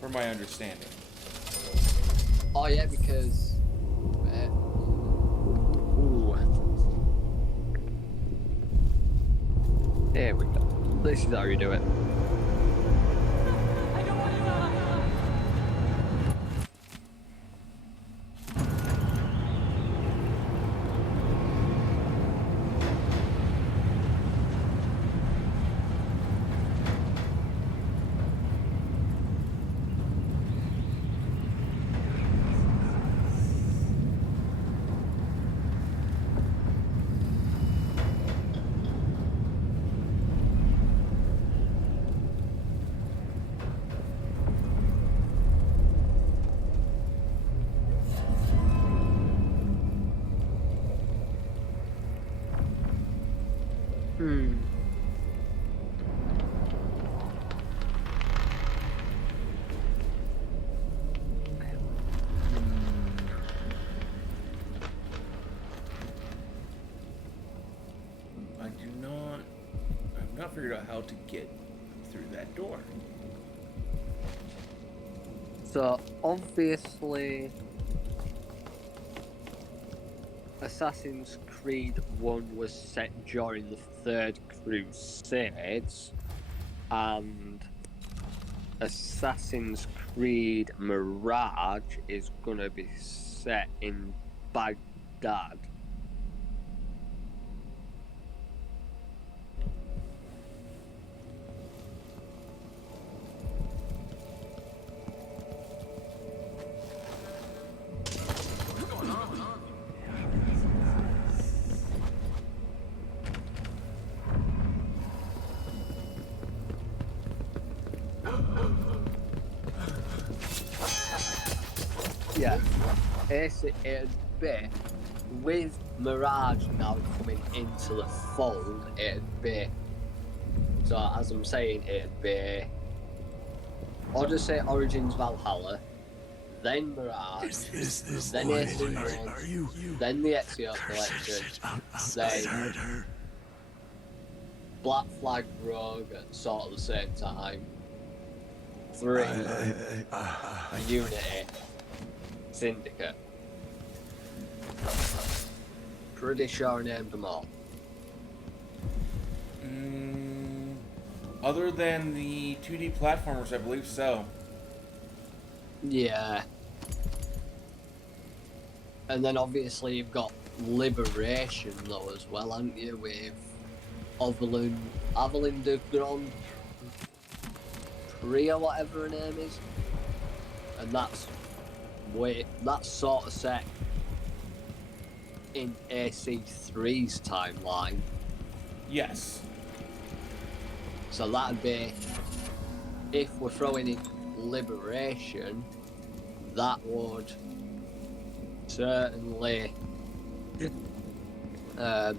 From my understanding. Oh yeah, because... Here we go. This is how you do it. I don't want to die. I've not figured out how to get through that door. So, obviously... Assassin's Creed 1 was set during the Third Crusades, and Assassin's Creed Mirage is gonna be set in Baghdad. Yeah, it'd be with Mirage now coming into the fold. It'd be so as I'm saying, it'd be Odyssey, Origins, Valhalla, then Mirage, then AC1, then the Ezio Collection, then Black Flag, Rogue at sort of the same time, 3, Unity, Syndicate. Pretty sure I named them all. Other than the 2D platformers, I believe so. Yeah. And then obviously you've got Liberation though as well, haven't you, with Evelyn de Grand Prix or whatever her name is. And that's sort of set in AC3's timeline. Yes. So that'd be, if we're throwing in Liberation, that would certainly that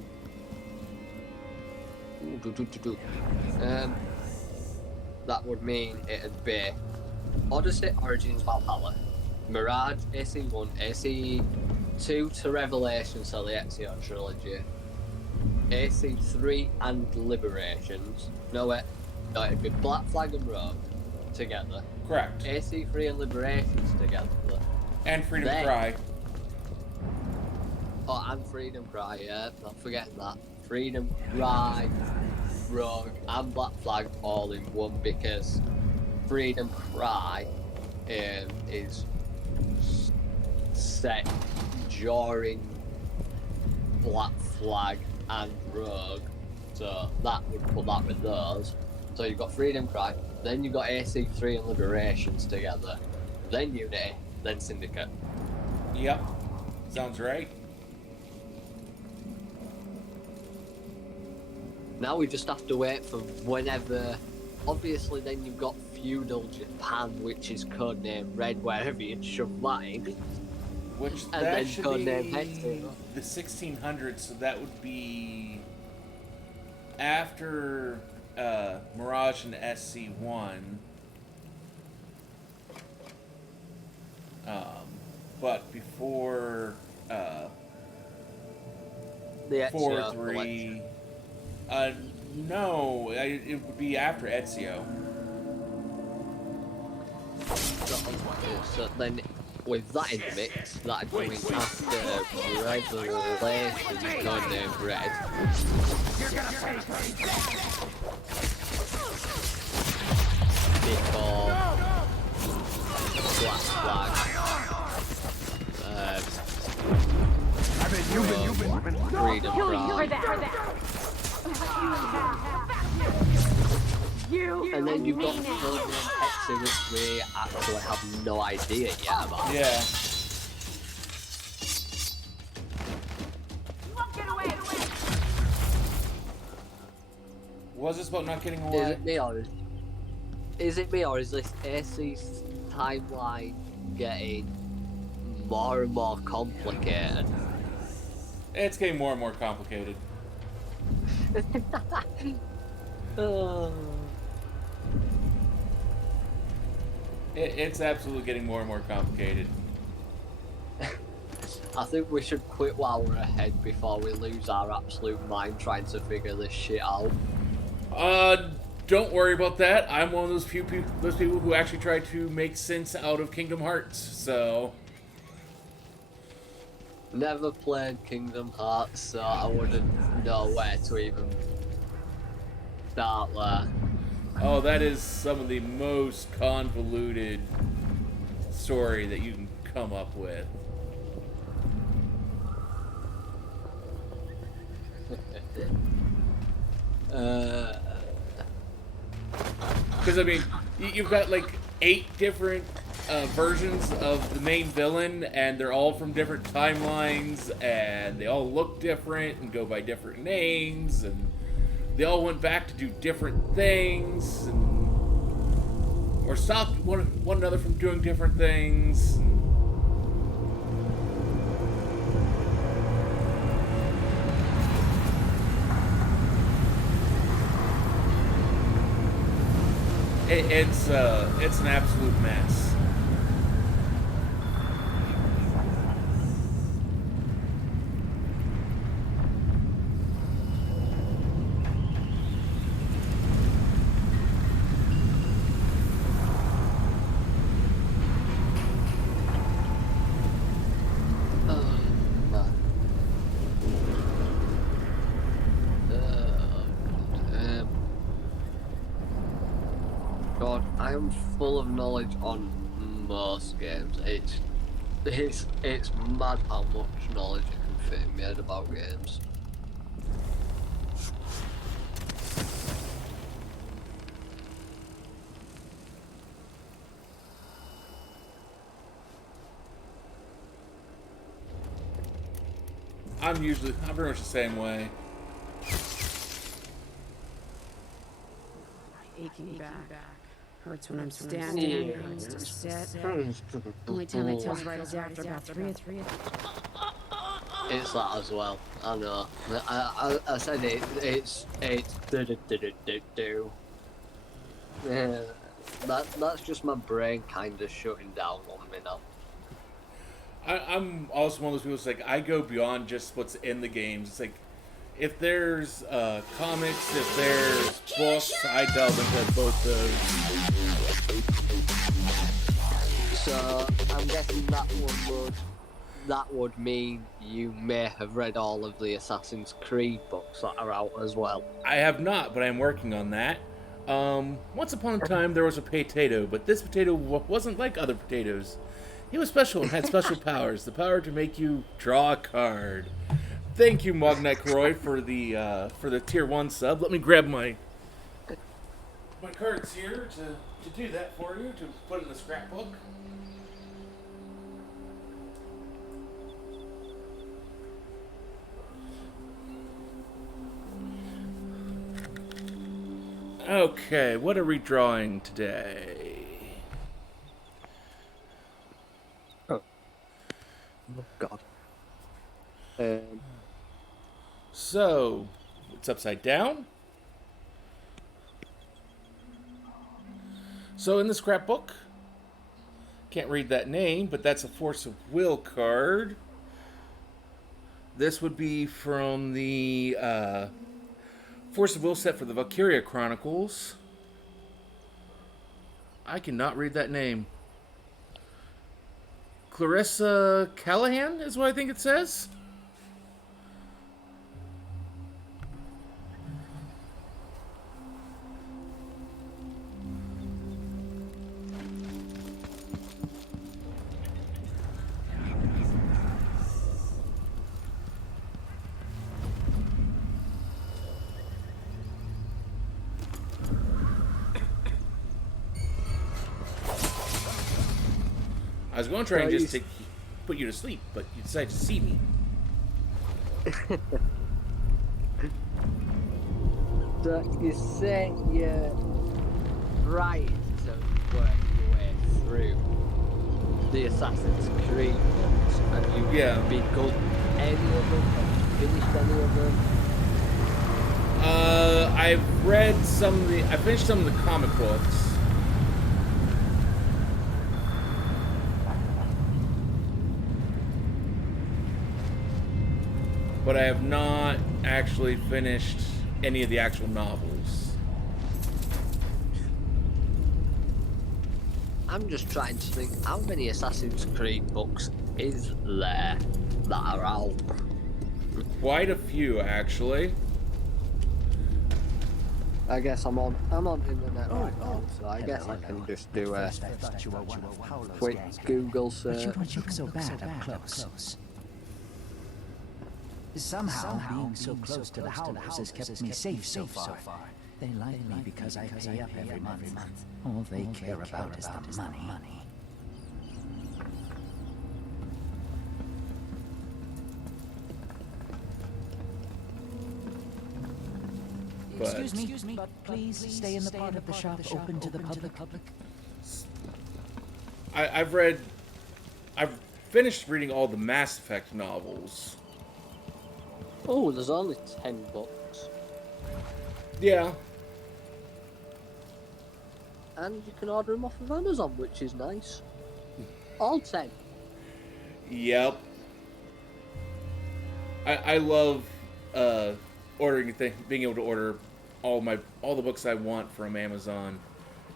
would mean it'd be Odyssey, Origins, Valhalla, Mirage, AC1, AC2 to Revelation, so the Ezio trilogy, AC3 and Liberations. No, it'd be Black Flag and Rogue together. Correct. AC3 and Liberations together. And Freedom Then- Cry. Oh, and Freedom Cry, yeah, not forgetting that. Freedom Cry, Rogue, and Black Flag all in one, because Freedom Cry is set during Black Flag and Rogue, so that would put that with those. So you've got Freedom Cry, then you've got AC3 and Liberations together, then Unity, then Syndicate. Yep. Sounds right. Now we just have to wait for whenever. Obviously, then you've got feudal Japan, which is codenamed Red, wherever you'd shove that in. Which And that then should codename be Hextable. the 1600s, so that would be after Mirage and SC1. But before The 4-3. Ezio collection. No, it would be after Ezio. So then, with that in the mix, that'd come in after Revelation, codenamed Red. Before Black Flag. Freedom Cry. And then you've got codenamed Hexi, which we actually have no idea yet about. Yeah. Was this about not getting Is away? it me or is this AC's timeline getting more and more complicated? It's getting more and more complicated. It's absolutely getting more and more complicated. I think we should quit while we're ahead before we lose our absolute mind trying to figure this shit out. Don't worry about that. I'm one of those people who actually try to make sense out of Kingdom Hearts. So Never played Kingdom Hearts, so I wouldn't know where to even start there. oh, that is some of the most convoluted story that you can come up with. Because I mean, you've got like 8 different versions of the main villain, and they're all from different timelines, and they all look different and go by different names, and they all went back to do different things, and, or stopped one another from doing different things. It's an absolute mess. full of knowledge on most games. It's mad how much knowledge you can fit in my head about games. I'm pretty much the same way. Aching back. Hurts when I'm standing. Hurts to sit. Only time it feels right is after about 3 or 3. It's that as well. I know. I said it's do. Yeah, that's just my brain kind of shutting down on me now. I'm also one of those people that's like, I go beyond just what's in the games. It's like, if there's comics, if there's books, I delve into both those. So I'm guessing that would mean you may have read all of the Assassin's Creed books that are out as well. I have not, but I'm working on that. Once upon a time, there was a potato, but this potato wasn't like other potatoes. He was special and had special powers. The power to make you draw a card. Thank you, Mognite Kroy, for the tier 1 sub. Let me grab my cards here to do that for you, to put in the scrapbook. Okay, what are we drawing today? Oh God. So, it's upside down. So in the scrapbook, can't read that name, but that's a Force of Will card. This would be from the Force of Will set for the Valkyria Chronicles. I cannot read that name. Clarissa Callahan is what I think it says. I was going to try and just put you to sleep, but you decided to see me. So you say you're trying to work your way through the Assassin's Creed books, and you've begun any of them, have you finished any of them? I've read I finished some of the comic books. But I have not actually finished any of the actual novels. I'm just trying to think, how many Assassin's Creed books is there that are out? Quite a few, actually. I guess I'm on internet right now, so I guess I can just do a quick Google search. But you don't look so bad up close. Somehow, being so close to the Howlers has kept me safe so far. They like me because I pay up every month. All they care about is the money. Excuse me, but please stay in the part of the shop open to the public. I've finished reading all the Mass Effect novels. Oh, there's only 10 books. Yeah. And you can order them off of Amazon, which is nice. All 10. Yep. I love ordering being able to order all the books I want from Amazon.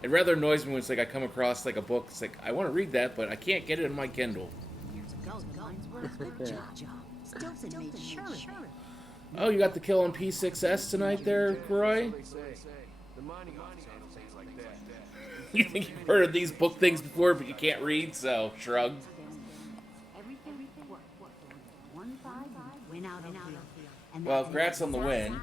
It rather annoys me when it's like I come across like a book, it's like I want to read that, but I can't get it in my Kindle. Oh, you got the kill on P6S tonight there, Roy? You think you've heard of these book things before, but you can't read, so shrug. Well, congrats on the win.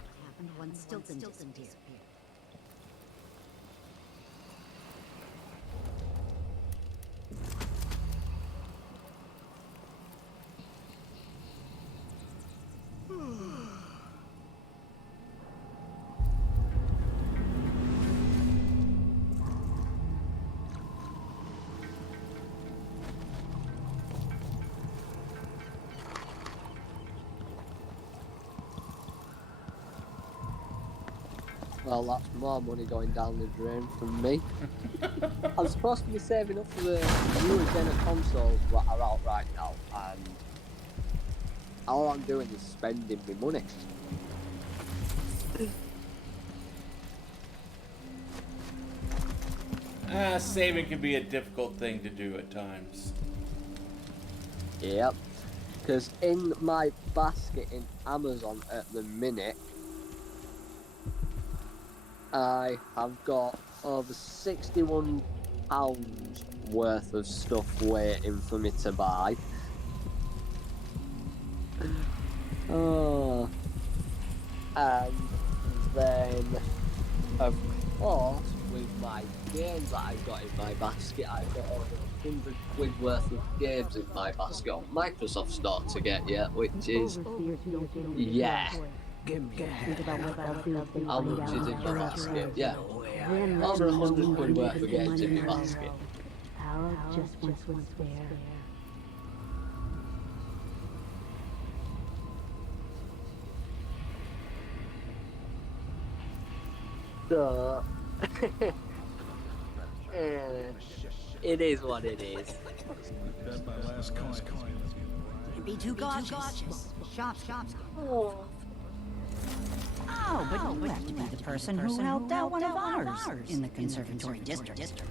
Well, that's more money going down the drain from me. I'm supposed to be saving up for the newer gen of consoles that are out right now, and all I'm doing is spending my money. Saving can be a difficult thing to do at times. Yep. Because in my basket in Amazon at the minute, I have got over £61 worth of stuff waiting for me to buy. Oh. And then, of course, with my games that I've got in my basket, I've got over £100 worth of games in my basket on Microsoft Store to get yet, which is, yeah. How much is in my basket? Yeah. Over £100 worth of games in my basket. So, it is what it is. Be too cautious. Shops. Oh, but you have to be the person who helped out one of ours in the conservatory district.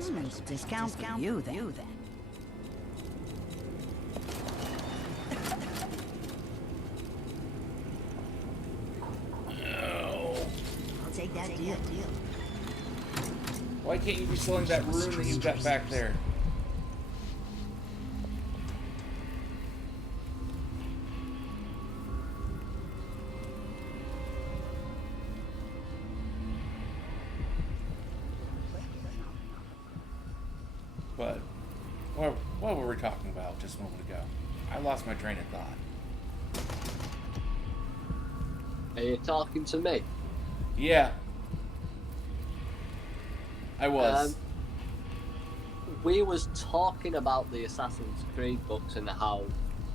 Special discount for you then. I'll take that deal. Why can't you be selling that room that you've got back there? But what were we talking about just a moment ago? I lost my train of thought. Are you talking to me? Yeah. I was. We was talking about the Assassin's Creed books and how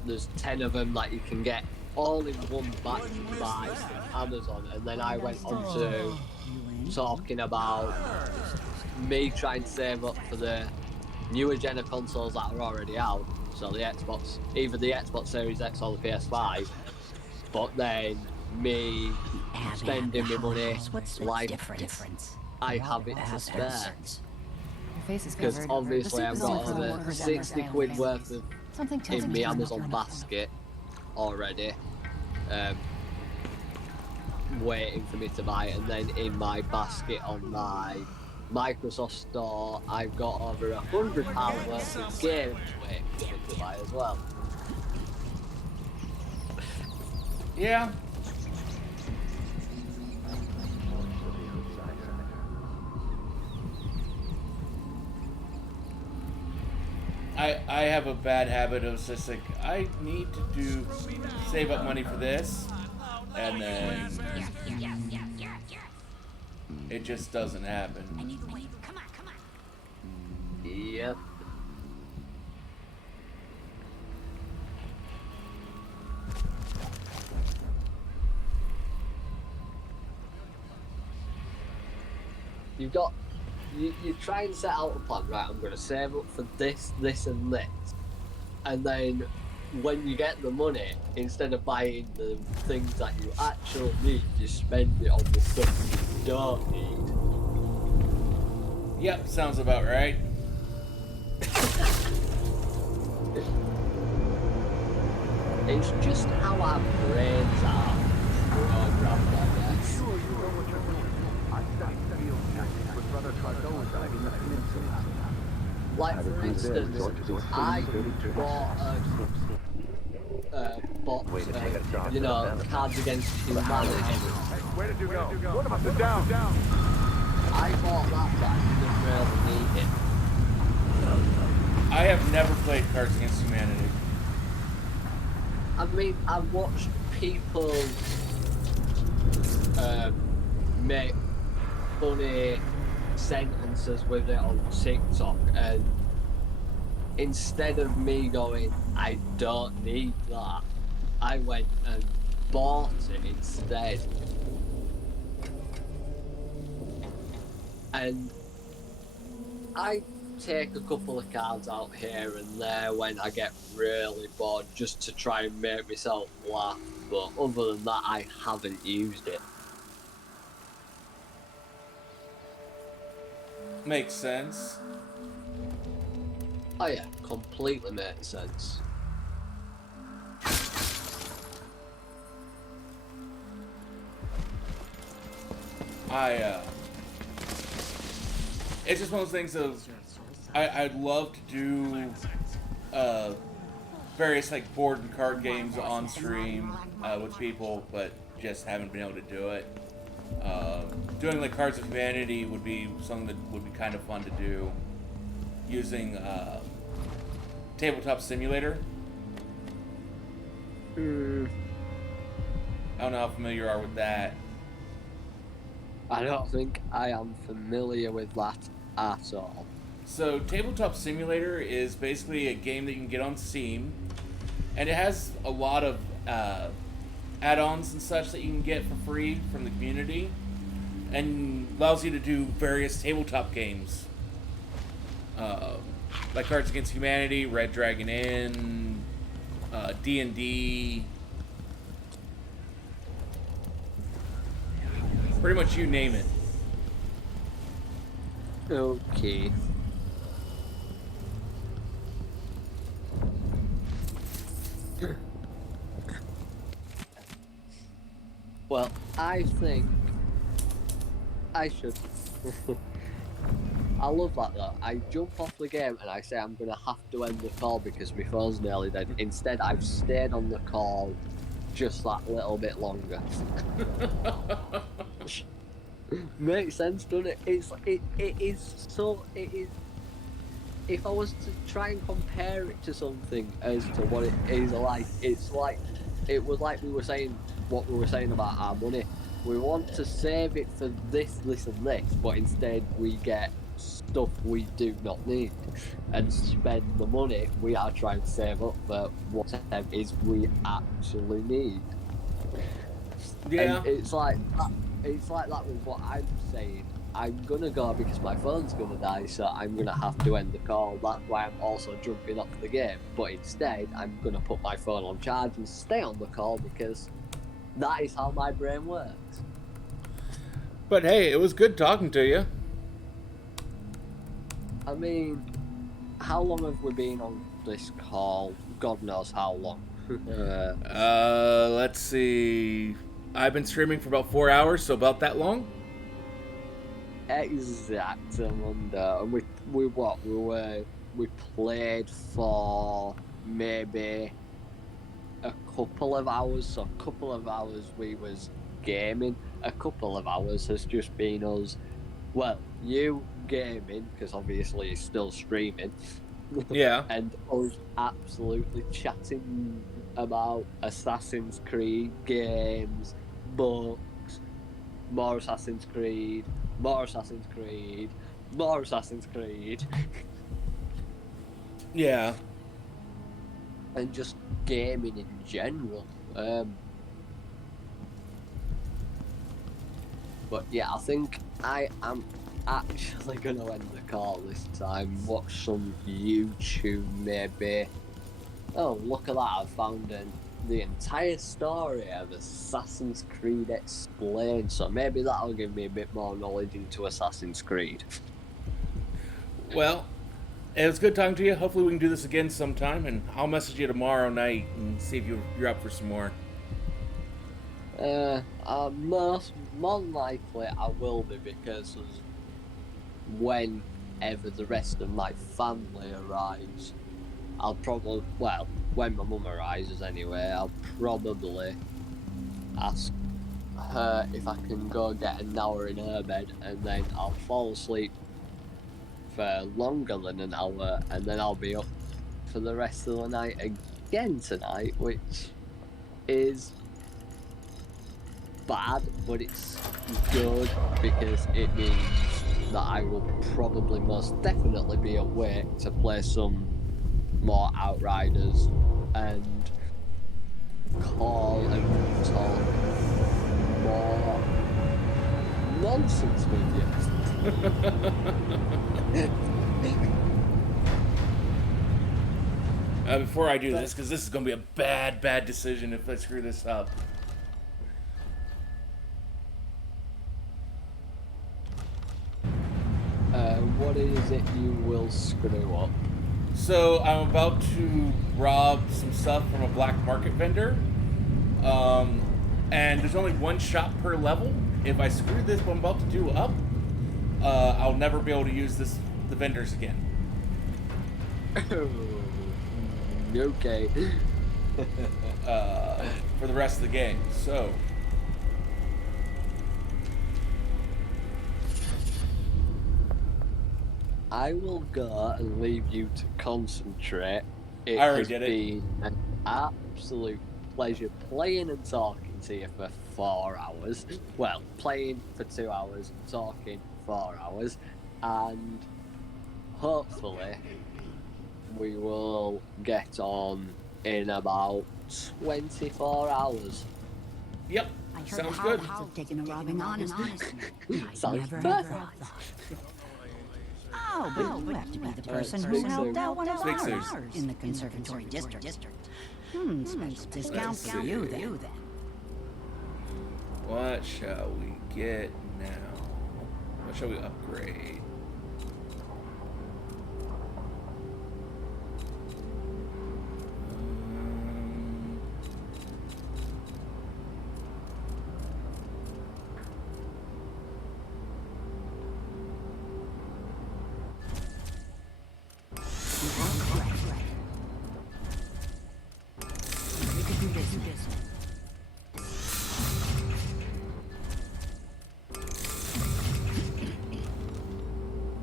there's 10 of them that you can get all in one batch to buy from Amazon, and then I went on to talking about me trying to save up for the newer gen of consoles that are already out, so the Xbox, either the Xbox Series X or the PS5, but then me spending my money like I have it to spare. Because obviously I've got over £60 worth of in my Amazon basket already, waiting for me to buy it, and then in my basket on my Microsoft Store I've got over £100 worth of games waiting for me to buy as well. Yeah. I have a bad habit of just like, I need to save up money for this, and then it just doesn't happen. Yep. You try and set out a plan, right, I'm going to save up for this, this and this, and then when you get the money, instead of buying the things that you actually need, you spend it on the stuff you don't need. Yep, sounds about right. It's just how our brains are programmed, I guess. Sure you know what you're doing. I got to feel Like for instance, I bought a box of, you know, Cards Against Humanity. Where did you go? One of us is down. I bought that, but I didn't really need it. I have never played Cards Against Humanity. I mean, I've watched people make funny sentences with it on TikTok, and instead of me going, I don't need that, I went and bought it instead. And I take a couple of cards out here and there when I get really bored, just to try and make myself laugh, but other than that I haven't used it. Makes sense. Oh yeah, completely makes sense. It's just one of those things of, I'd love to do various like board and card games on stream with people, but just haven't been able to do it. Doing like Cards of Humanity would be something that would be kind of fun to do, using Tabletop Simulator. I don't know how familiar you are with that. I don't think I am familiar with that at all. So Tabletop Simulator is basically a game that you can get on Steam, and it has a lot of add-ons and such that you can get for free from the community, and allows you to do various tabletop games, like Cards Against Humanity, Red Dragon Inn, D&D, pretty much you name it. Okay. Well, I think I should. I love that though. I jump off the game and I say I'm gonna have to end the call because my phone's nearly dead. Instead, I've stayed on the call just that little bit longer. Makes sense, doesn't it? It is. If I was to try and compare it to something as to what it is like, it was like we were saying what we were saying about our money. We want to save it for this, and this, but instead we get stuff we do not need and spend the money we are trying to save up for whatever it is we actually need. Yeah. And it's like that with what I'm saying. I'm gonna go because my phone's gonna die, so I'm gonna have to end the call. That's why I'm also jumping off the game. But instead, I'm gonna put my phone on charge and stay on the call because that is how my brain works. But hey, it was good talking to you. I mean, how long have we been on this call? God knows how long. Let's see. I've been streaming for about 4 hours, so about that long. Exact, Mundo. And we played for maybe a couple of hours. So a couple of hours we was gaming. A couple of hours has just been us. Well, you gaming because obviously you're still streaming. Yeah. And us absolutely chatting about Assassin's Creed games, books, more Assassin's Creed, more Assassin's Creed, more Assassin's Creed. Yeah. And just gaming in general. But yeah, I think I am actually going to end the call this time. Watch some YouTube maybe. Oh, look at that, I've found the entire story of Assassin's Creed Explained, so maybe that'll give me a bit more knowledge into Assassin's Creed. Well, it was good talking to you. Hopefully we can do this again sometime, and I'll message you tomorrow night and see if you're up for some more. More than likely I will be, because whenever the rest of my family arrives, I'll probably, well, when my mum arrives anyway, I'll probably ask her if I can go get an hour in her bed, and then I'll fall asleep for longer than an hour, and then I'll be up for the rest of the night again tonight, which is bad, but it's good because it means that I will probably most definitely be awake to play some more Outriders and call and talk more nonsense with you. Before I do this, because this is going to be a bad decision if I screw this up. What is it you will screw up? So I'm about to rob some stuff from a black market vendor, and there's only one shop per level. If I screw this what I'm about to do up, I'll never be able to use the vendors again. Okay. For the rest of the game. So I will go and leave you to concentrate. It I already has did it. been an absolute pleasure playing and talking to you for 4 hours. Well, playing for 2 hours, talking 4 hours, and hopefully we will get on in about 24 hours. Yep, I heard sounds the good. Howls have taken a robbing honest. Sounds Never perfect. have thought. Oh, but you have to be the person who speak helped soon. out one of Speak ours soon. in the conservatory district. Special discount for you then. What shall we get now? What shall we upgrade? We could do this.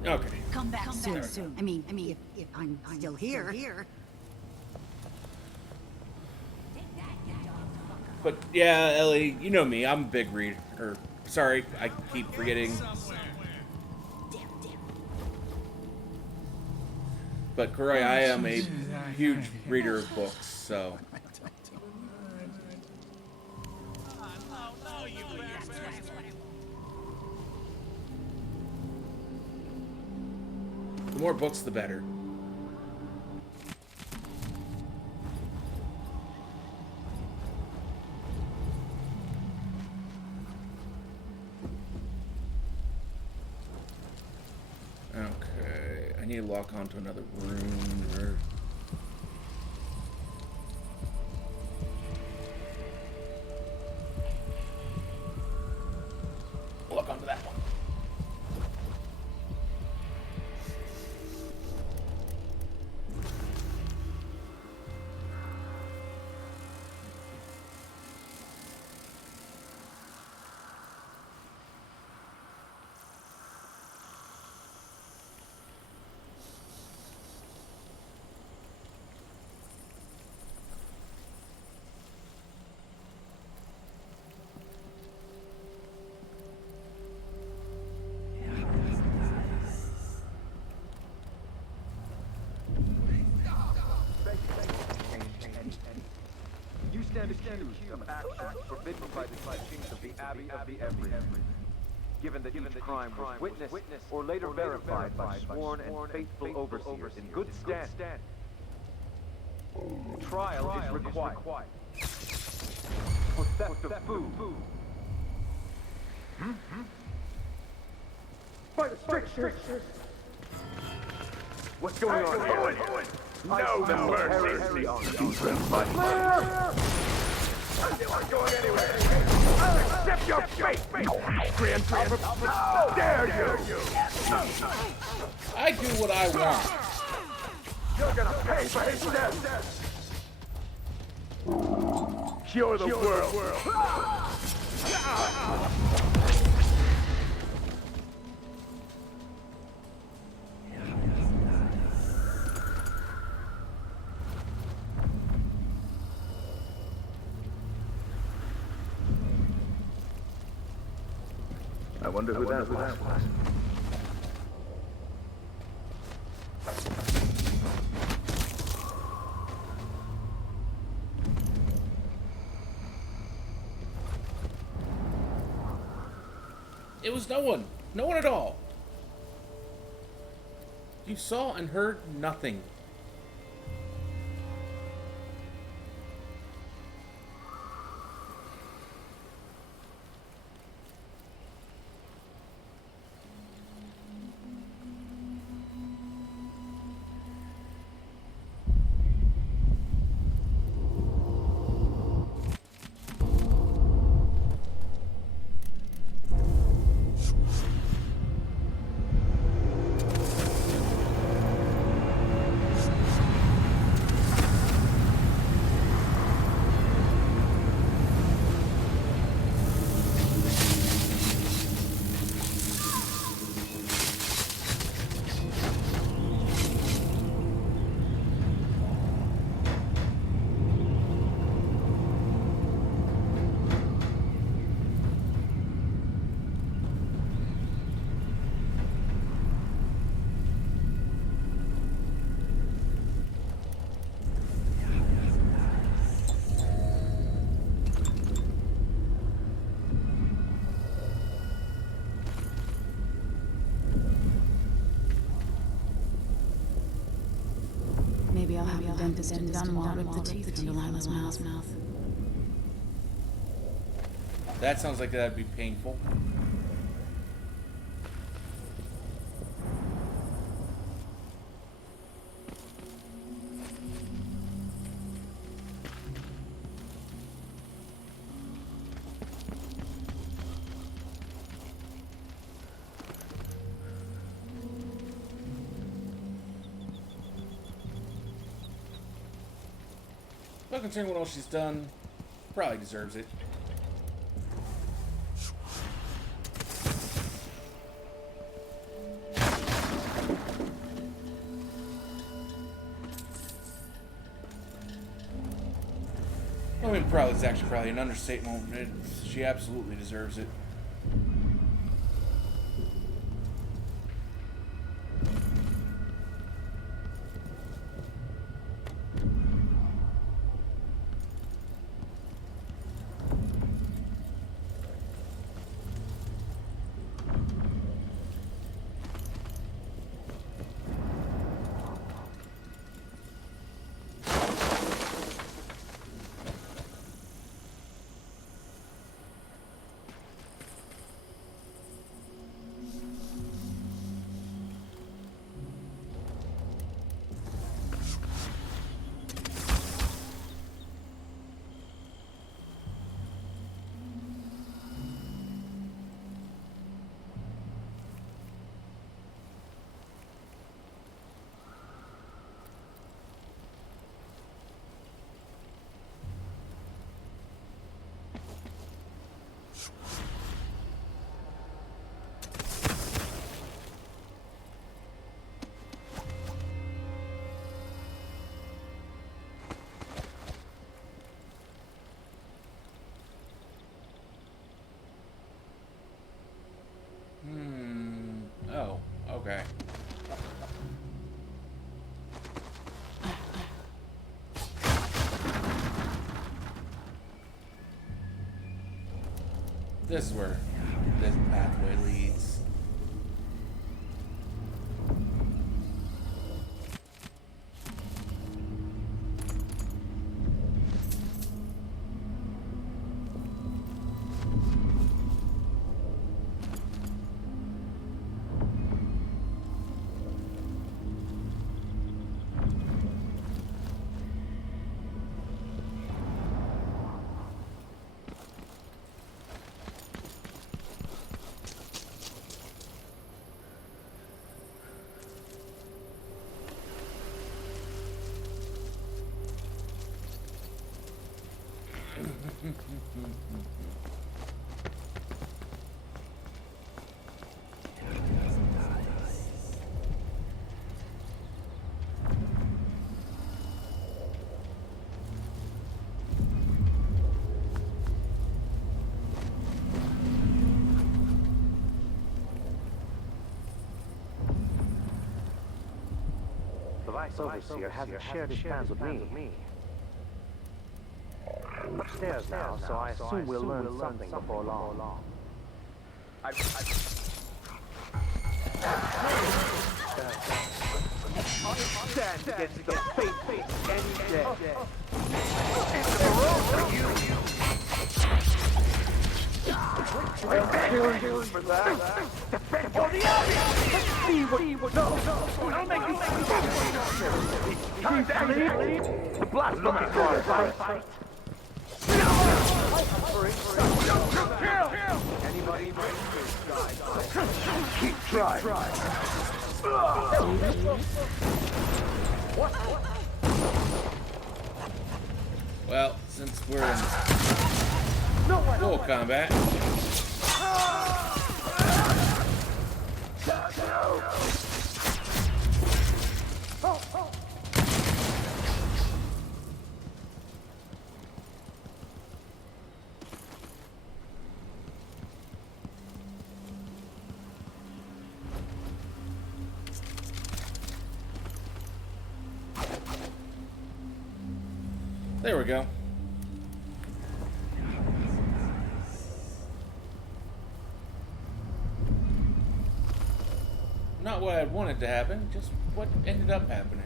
Okay. Come back soon. I mean, if I'm still here. But yeah, Ellie, you know me. I'm a big reader. Or sorry, I keep forgetting. But Kurai, I am a huge reader of books, so. The more books, the better. Okay, I need to lock onto another room. Or... lock onto that one. You stand accused of actions forbidden by the teachings of the Abbey of the Every. Given that each crime was witnessed or later verified by sworn and faithful overseers in good standing, trial is required for theft of food. By the strictures! What's going on here? No mercy on you. I'm not going anywhere. Accept your fate! Grandfather, how dare you! I do what I want. You're gonna pay for his death! Cure the world! I wonder who that was. It was no one. No one at all. You saw and heard nothing. Maybe I'll have the dentist and Dunwall rip the teeth from Delilah's mouth. That sounds like that'd be painful. Not considering what else she's done, probably deserves it. I mean, probably it's actually probably an understatement. She absolutely deserves it. Oh, okay. This is where this pathway leads. The Vice Overseer hasn't shared his plans with me. Upstairs now, so I assume we'll learn something before long. Stand against the fate any day. I'll kill you for that. Defend for the army. Let's see what. No. I'll make you see. Time to leave. The blood's looking for a fight. Anybody keep trying. Well, since we're in full combat. There we go. Not what I wanted to happen, just what ended up happening.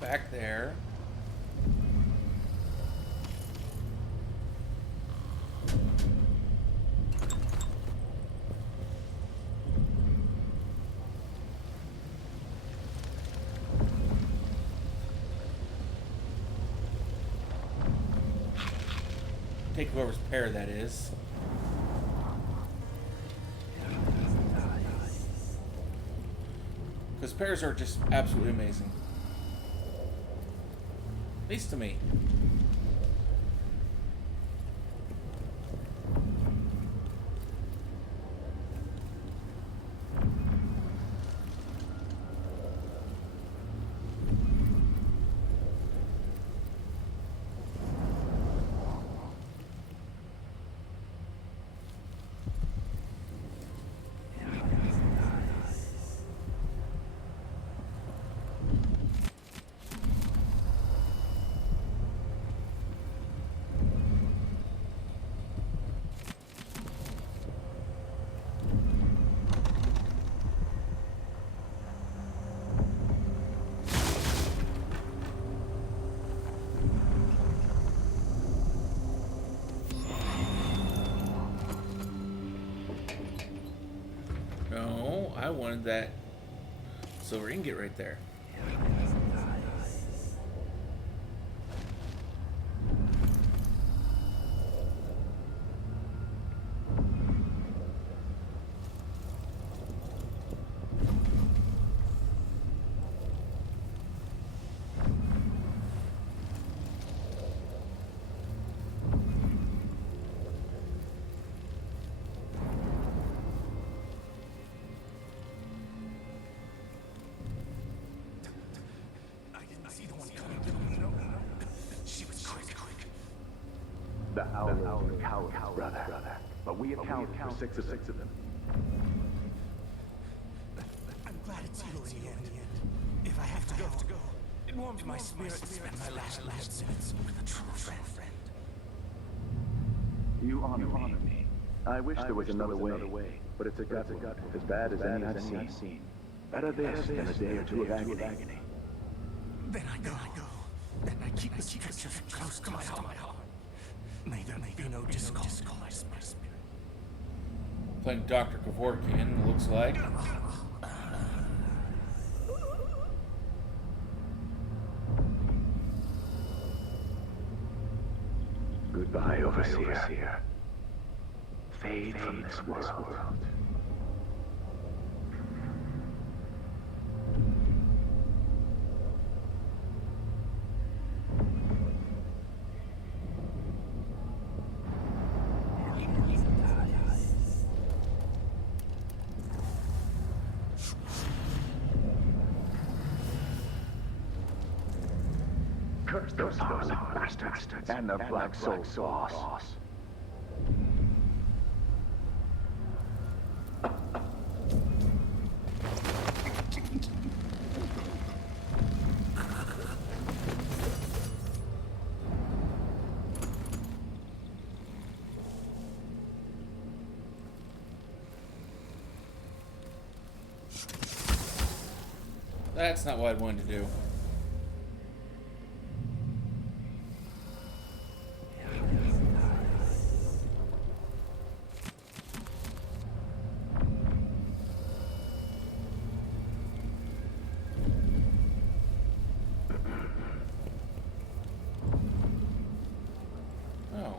Back there. Take whoever's pair that is. Because pairs are just absolutely amazing. At least to me. I wanted that silver ingot right there. The Owls are cowards, brother. But we accounted for six of them. I'm glad it's you in the end. If I have to go, it warms my spirit to spend my last minutes with a true friend. You honor me. I wish there was another way, but it's a gut as bad as any I've seen. Better this than a day or two of agony. Then I go. And I keep the scriptures close to my heart. May there be no discord in my spirit. Playing Dr. Kevorkian, looks like. Goodbye, Overseer. Fade from this world. Curse those bastards and the Black Soul boss. That's not what I wanted to do. Oh.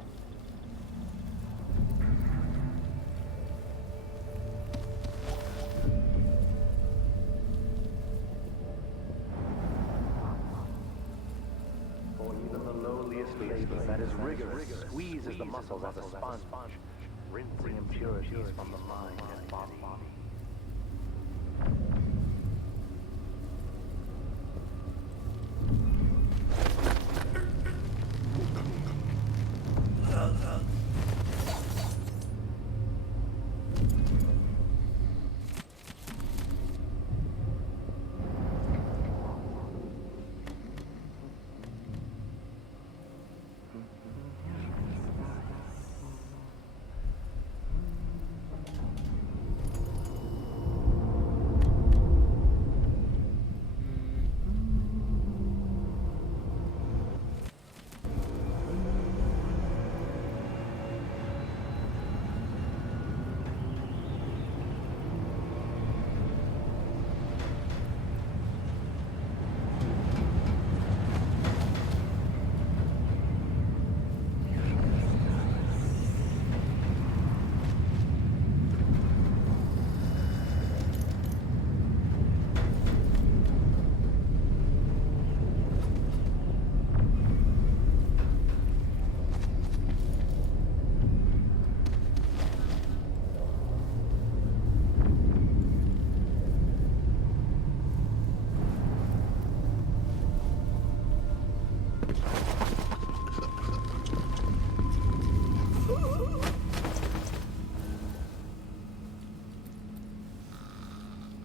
For even the lowliest labor that is rigorous squeezes the muscles as a sponge, rinsing impurities from the mind and body.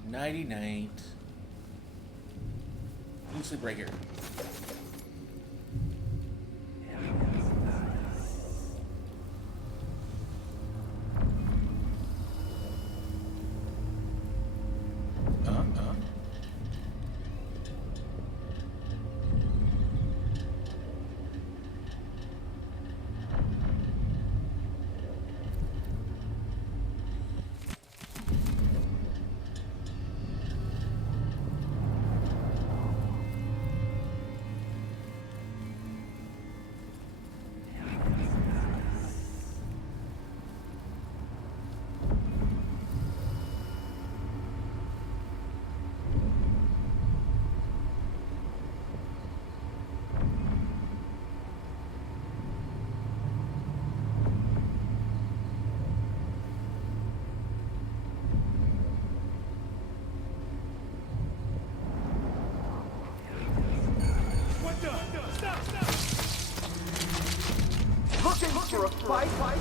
Nighty-night. You sleep right here.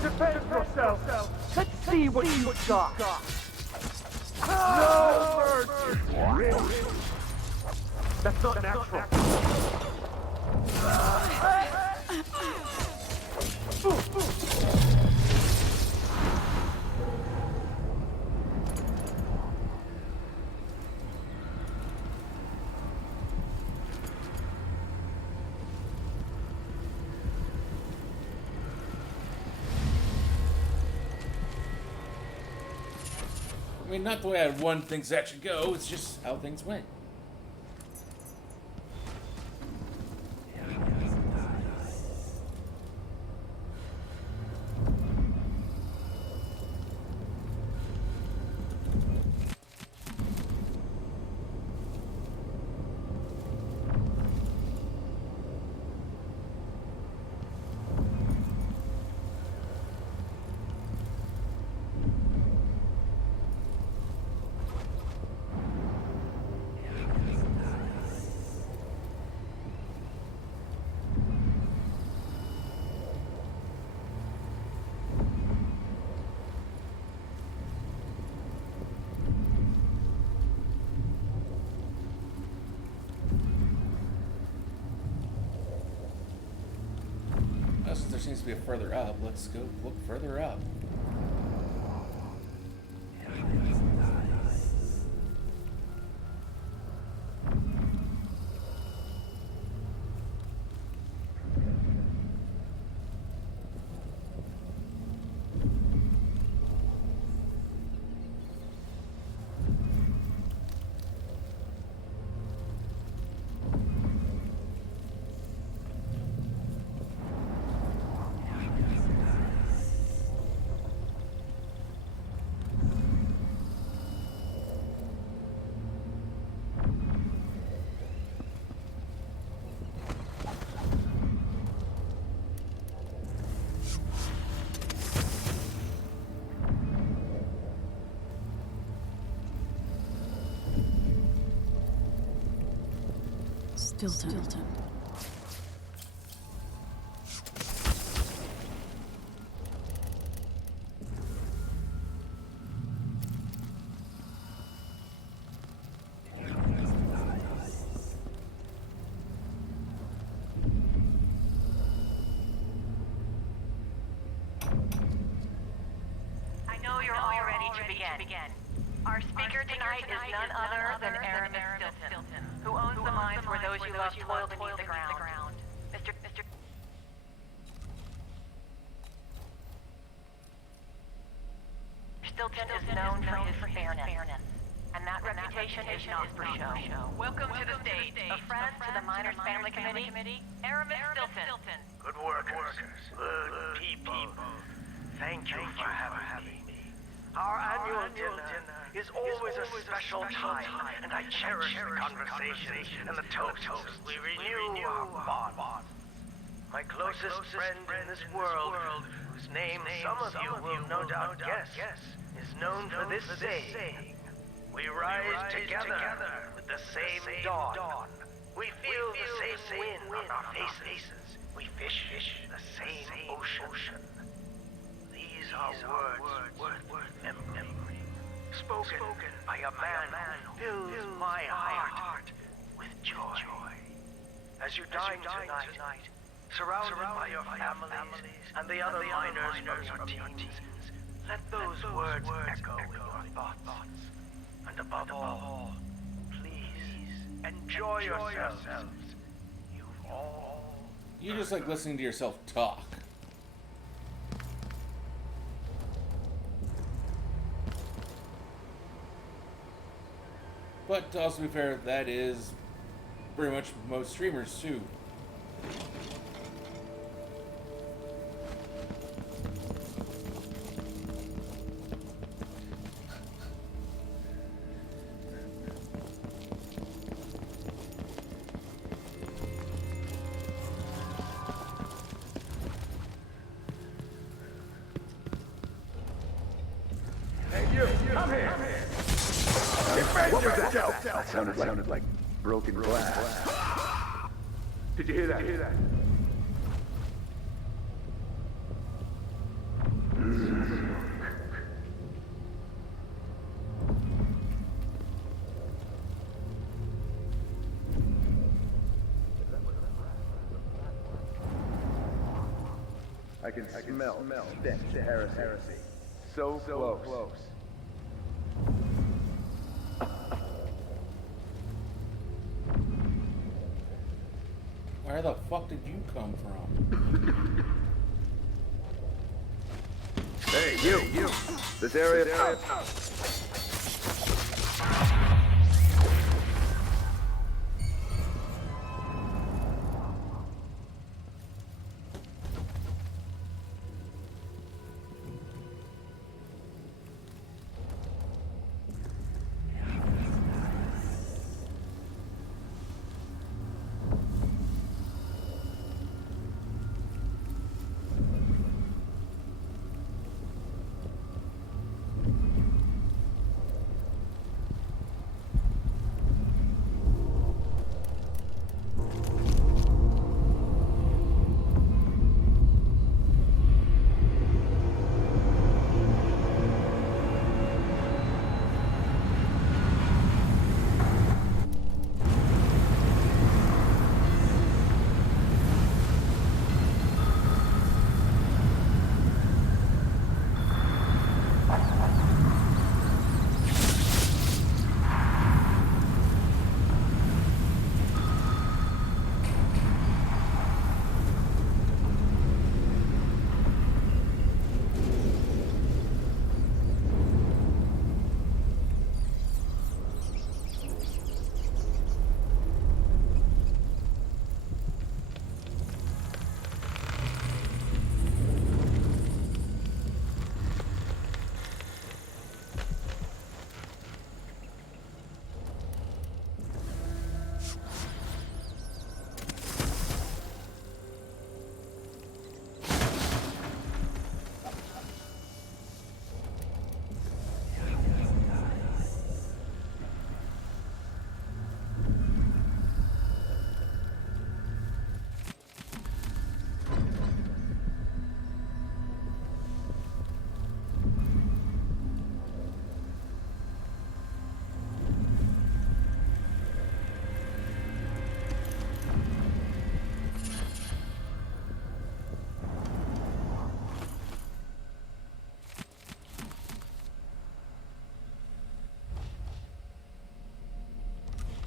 Defend yourself! Let's see what you got! No mercy! That's not natural. I mean, not the way I'd want things to actually go, it's just how things went. Since there seems to be a further up, let's go look further up. Stilton. I know you're all ready to begin. Our speaker tonight is none other than Aramis Stilton, who owns the mines where those you love toil beneath the ground. Mr. Stilton is known for his fairness, and that reputation is not for show. Welcome to the stage, a friend to the Miners Family Committee, Aramis Stilton. Good workers, good people. Thank you for having me. Our annual dinner is always a special time, and I cherish the conversation and the toasts we renew our bond. My closest friend in this world, whose name some of you will no doubt guess, is known for this saying: we rise together with the same dawn. We feel the same wind on our faces. We fish the same ocean. These are words worth memory, spoken by a man who fills my heart with joy. As you dine tonight, surrounded by your families and the other miners from your teams, let those words echo in your thoughts. And above all, please enjoy yourselves. You just like listening to yourself talk. But to also be fair, that is pretty much most streamers too. That sounded like broken glass. Did you hear that? I can smell stench heresy. So close. Where the fuck did you come from? Hey, you! This area...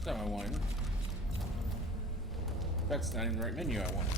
That's not what I wanted. That's not even the right menu I wanted.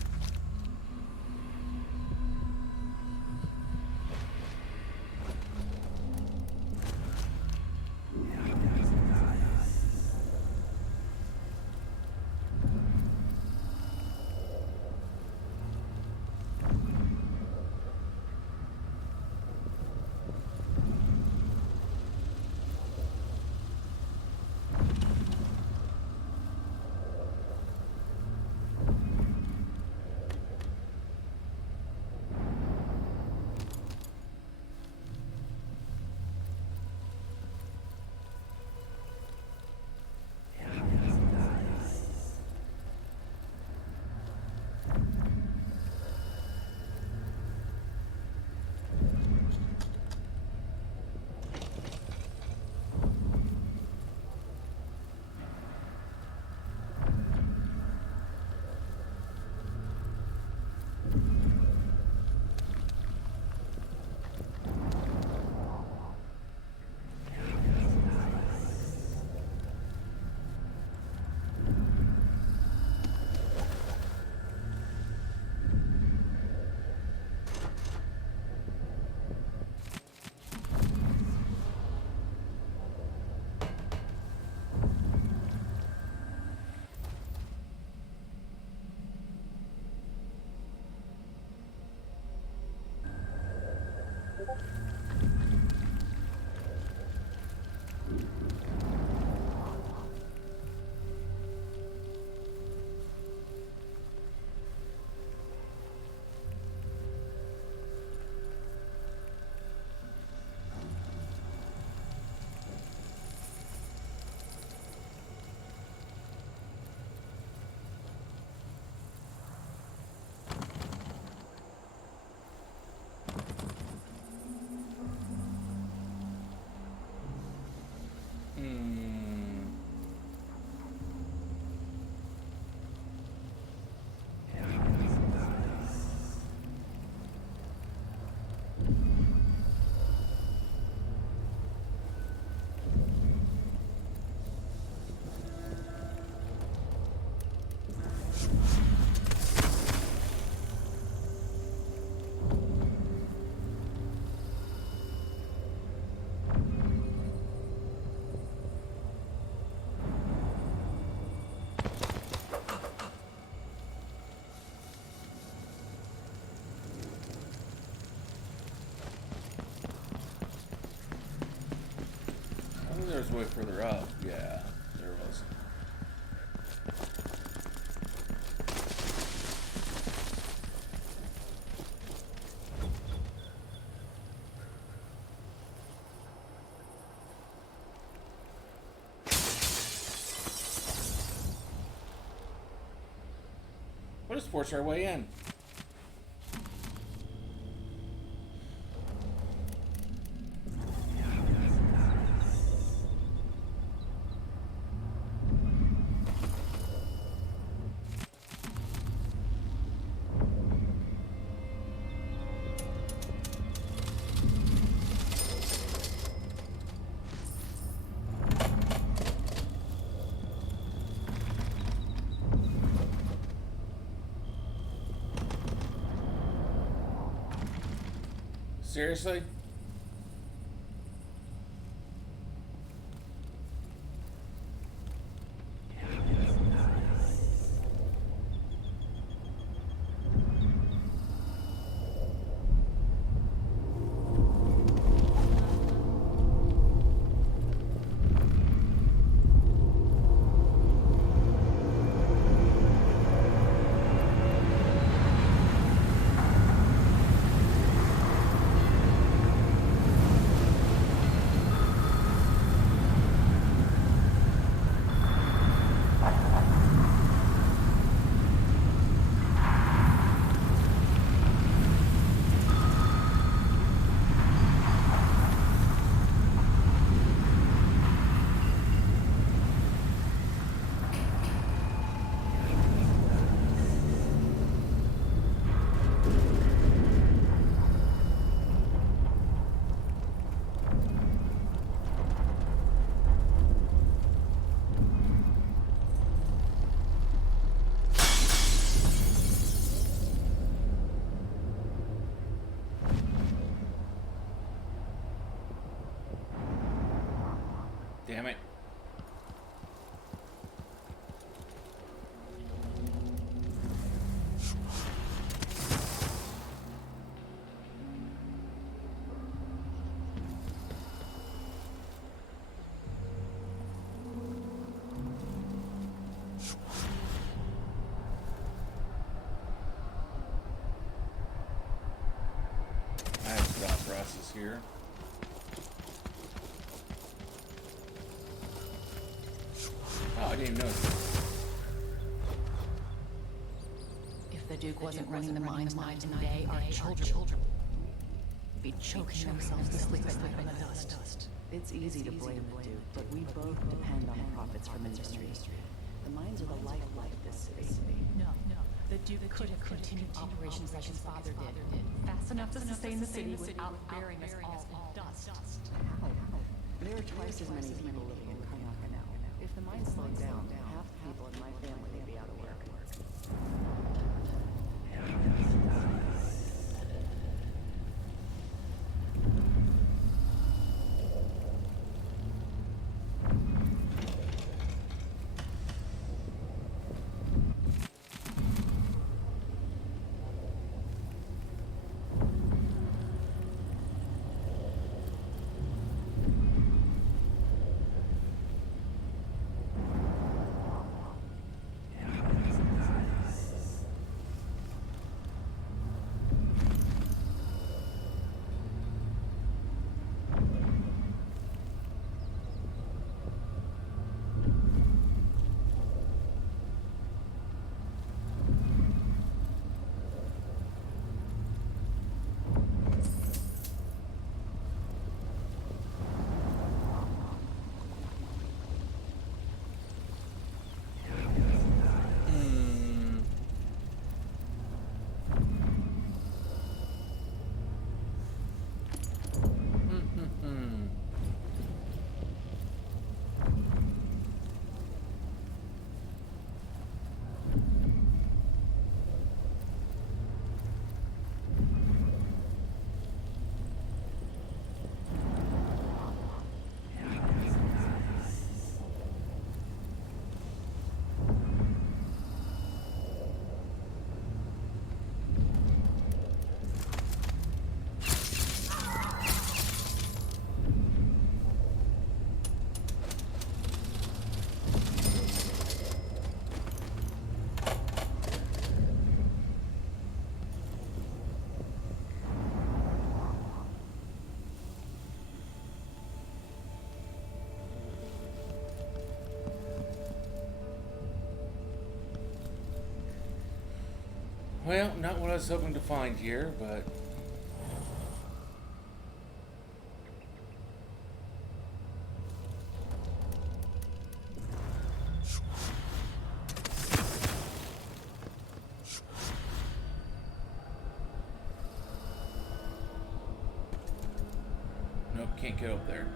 there was way further up. Yeah, there was. We'll just force our way in. Seriously? Damn it. I have thought process here. Oh, I didn't even notice. If the Duke wasn't running the mines night and day, our children would be choking themselves to sleep at night on the dust. It's easy to blame the Duke, but we both depend on the profits from industry. The mines are the lifeblood of this city. No. The Duke could have continued operations like his father did, fast enough to sustain the city without burying us all in dust. How? There are twice as many people living in Karnaka now. If the mine slowed down, half the people in my family would be out of work. Well, not what I was hoping to find here, but... Nope, can't get up there.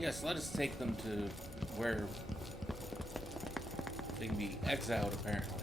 Yes, let us take them to where they can be exiled, apparently.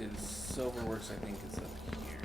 See, the Silverworks, I think, is up here.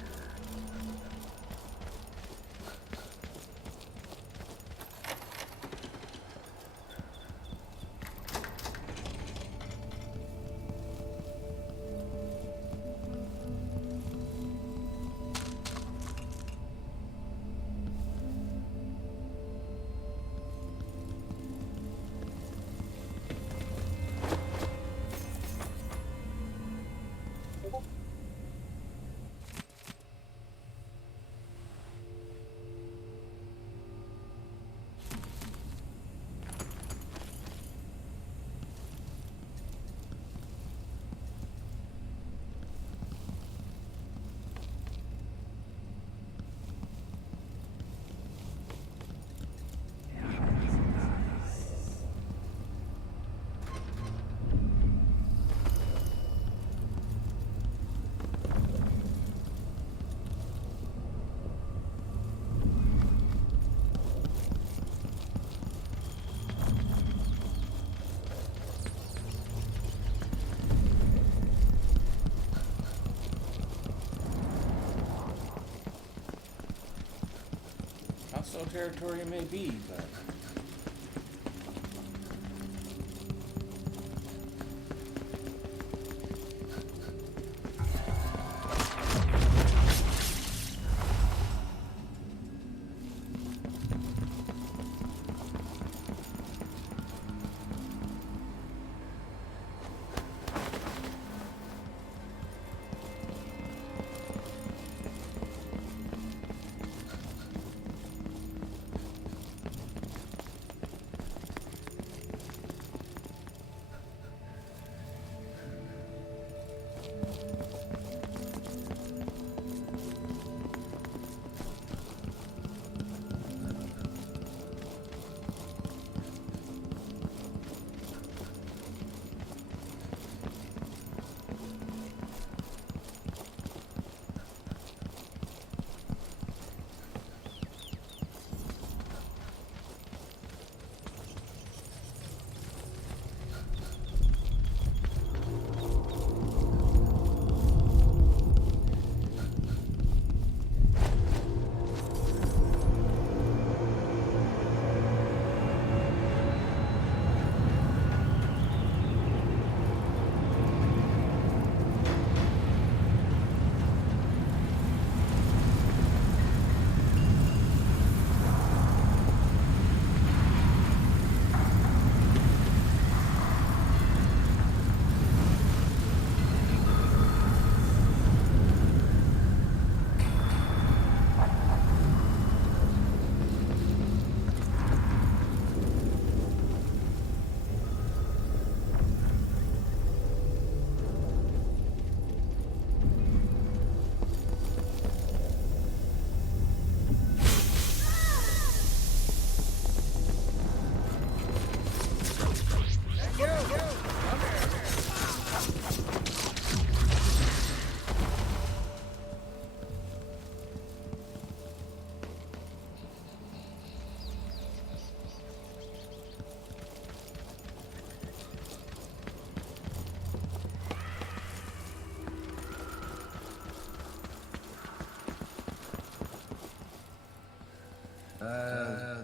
territory it may be, but...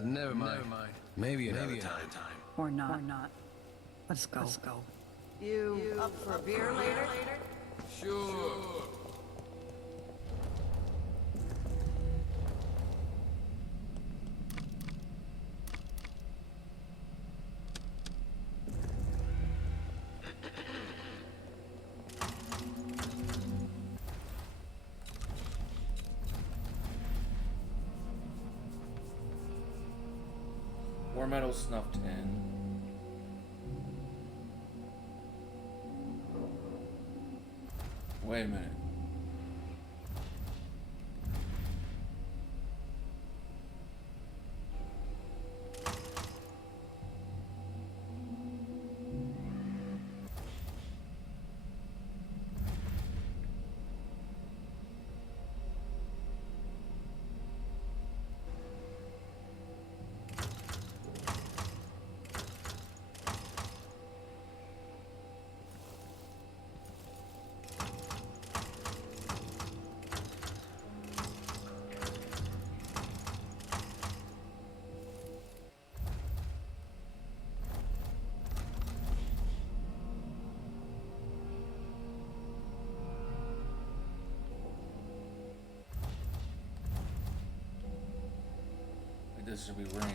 Never mind. Maybe another time. Or not. Let's go. You up for a beer later? Sure. War metal snuff tin. Wait a minute. This should be rain.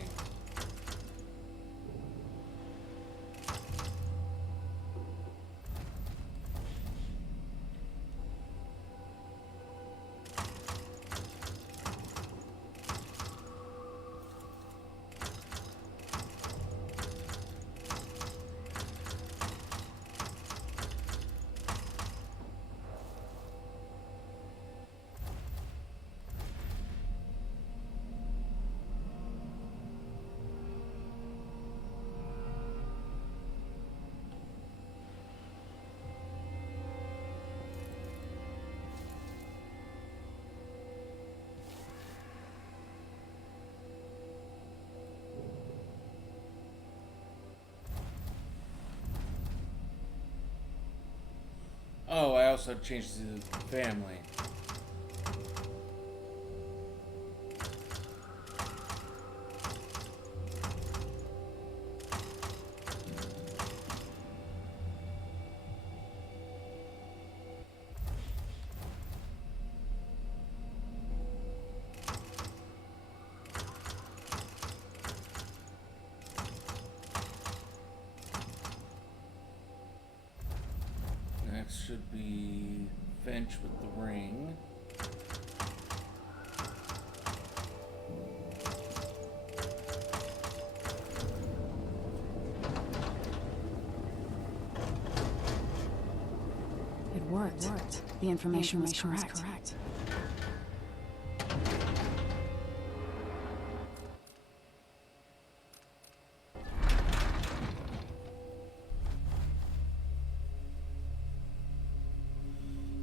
Oh, I also changed to family. should be Finch with the ring. It worked. The information was correct.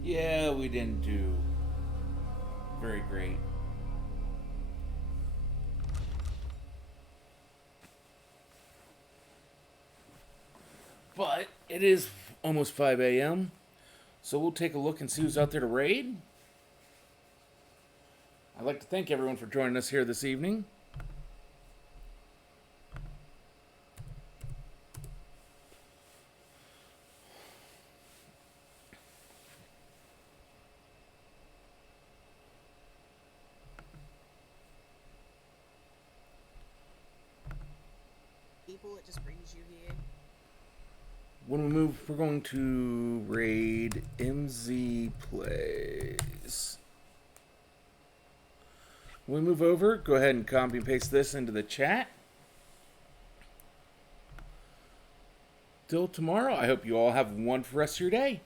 Yeah, we didn't do very great. But it is almost 5 a.m., so we'll take a look and see who's out there to raid. I'd like to thank everyone for joining us here this evening. People, it just brings you here. When we move, we're going to raid MZ Plays. When we move over, go ahead and copy and paste this into the chat. Till tomorrow, I hope you all have one for the rest of your day.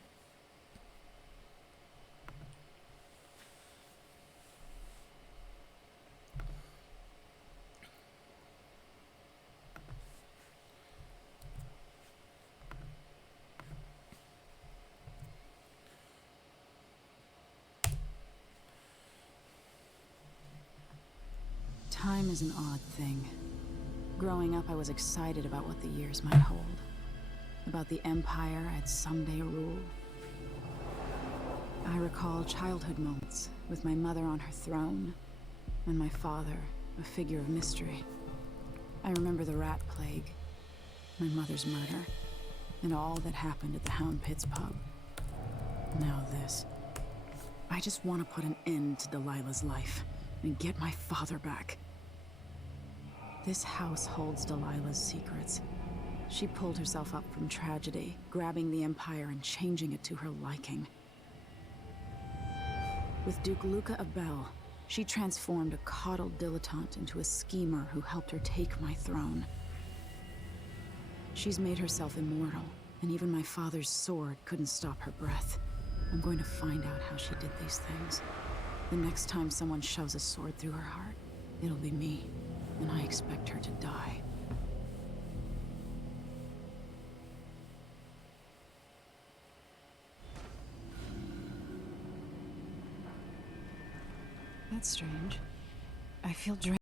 Time is an odd thing. Growing up, I was excited about what the years might hold. About the empire I'd someday rule. I recall childhood moments with my mother on her throne, and my father, a figure of mystery. I remember the rat plague, my mother's murder, and all that happened at the Hound Pits pub. Now this. I just want to put an end to Delilah's life and get my father back. This house holds Delilah's secrets. She pulled herself up from tragedy, grabbing the Empire and changing it to her liking. With Duke Luca Abel, she transformed a coddled dilettante into a schemer who helped her take my throne. She's made herself immortal, and even my father's sword couldn't stop her breath. I'm going to find out how she did these things. The next time someone shoves a sword through her heart, it'll be me, and I expect her to die. That's strange. I feel drained.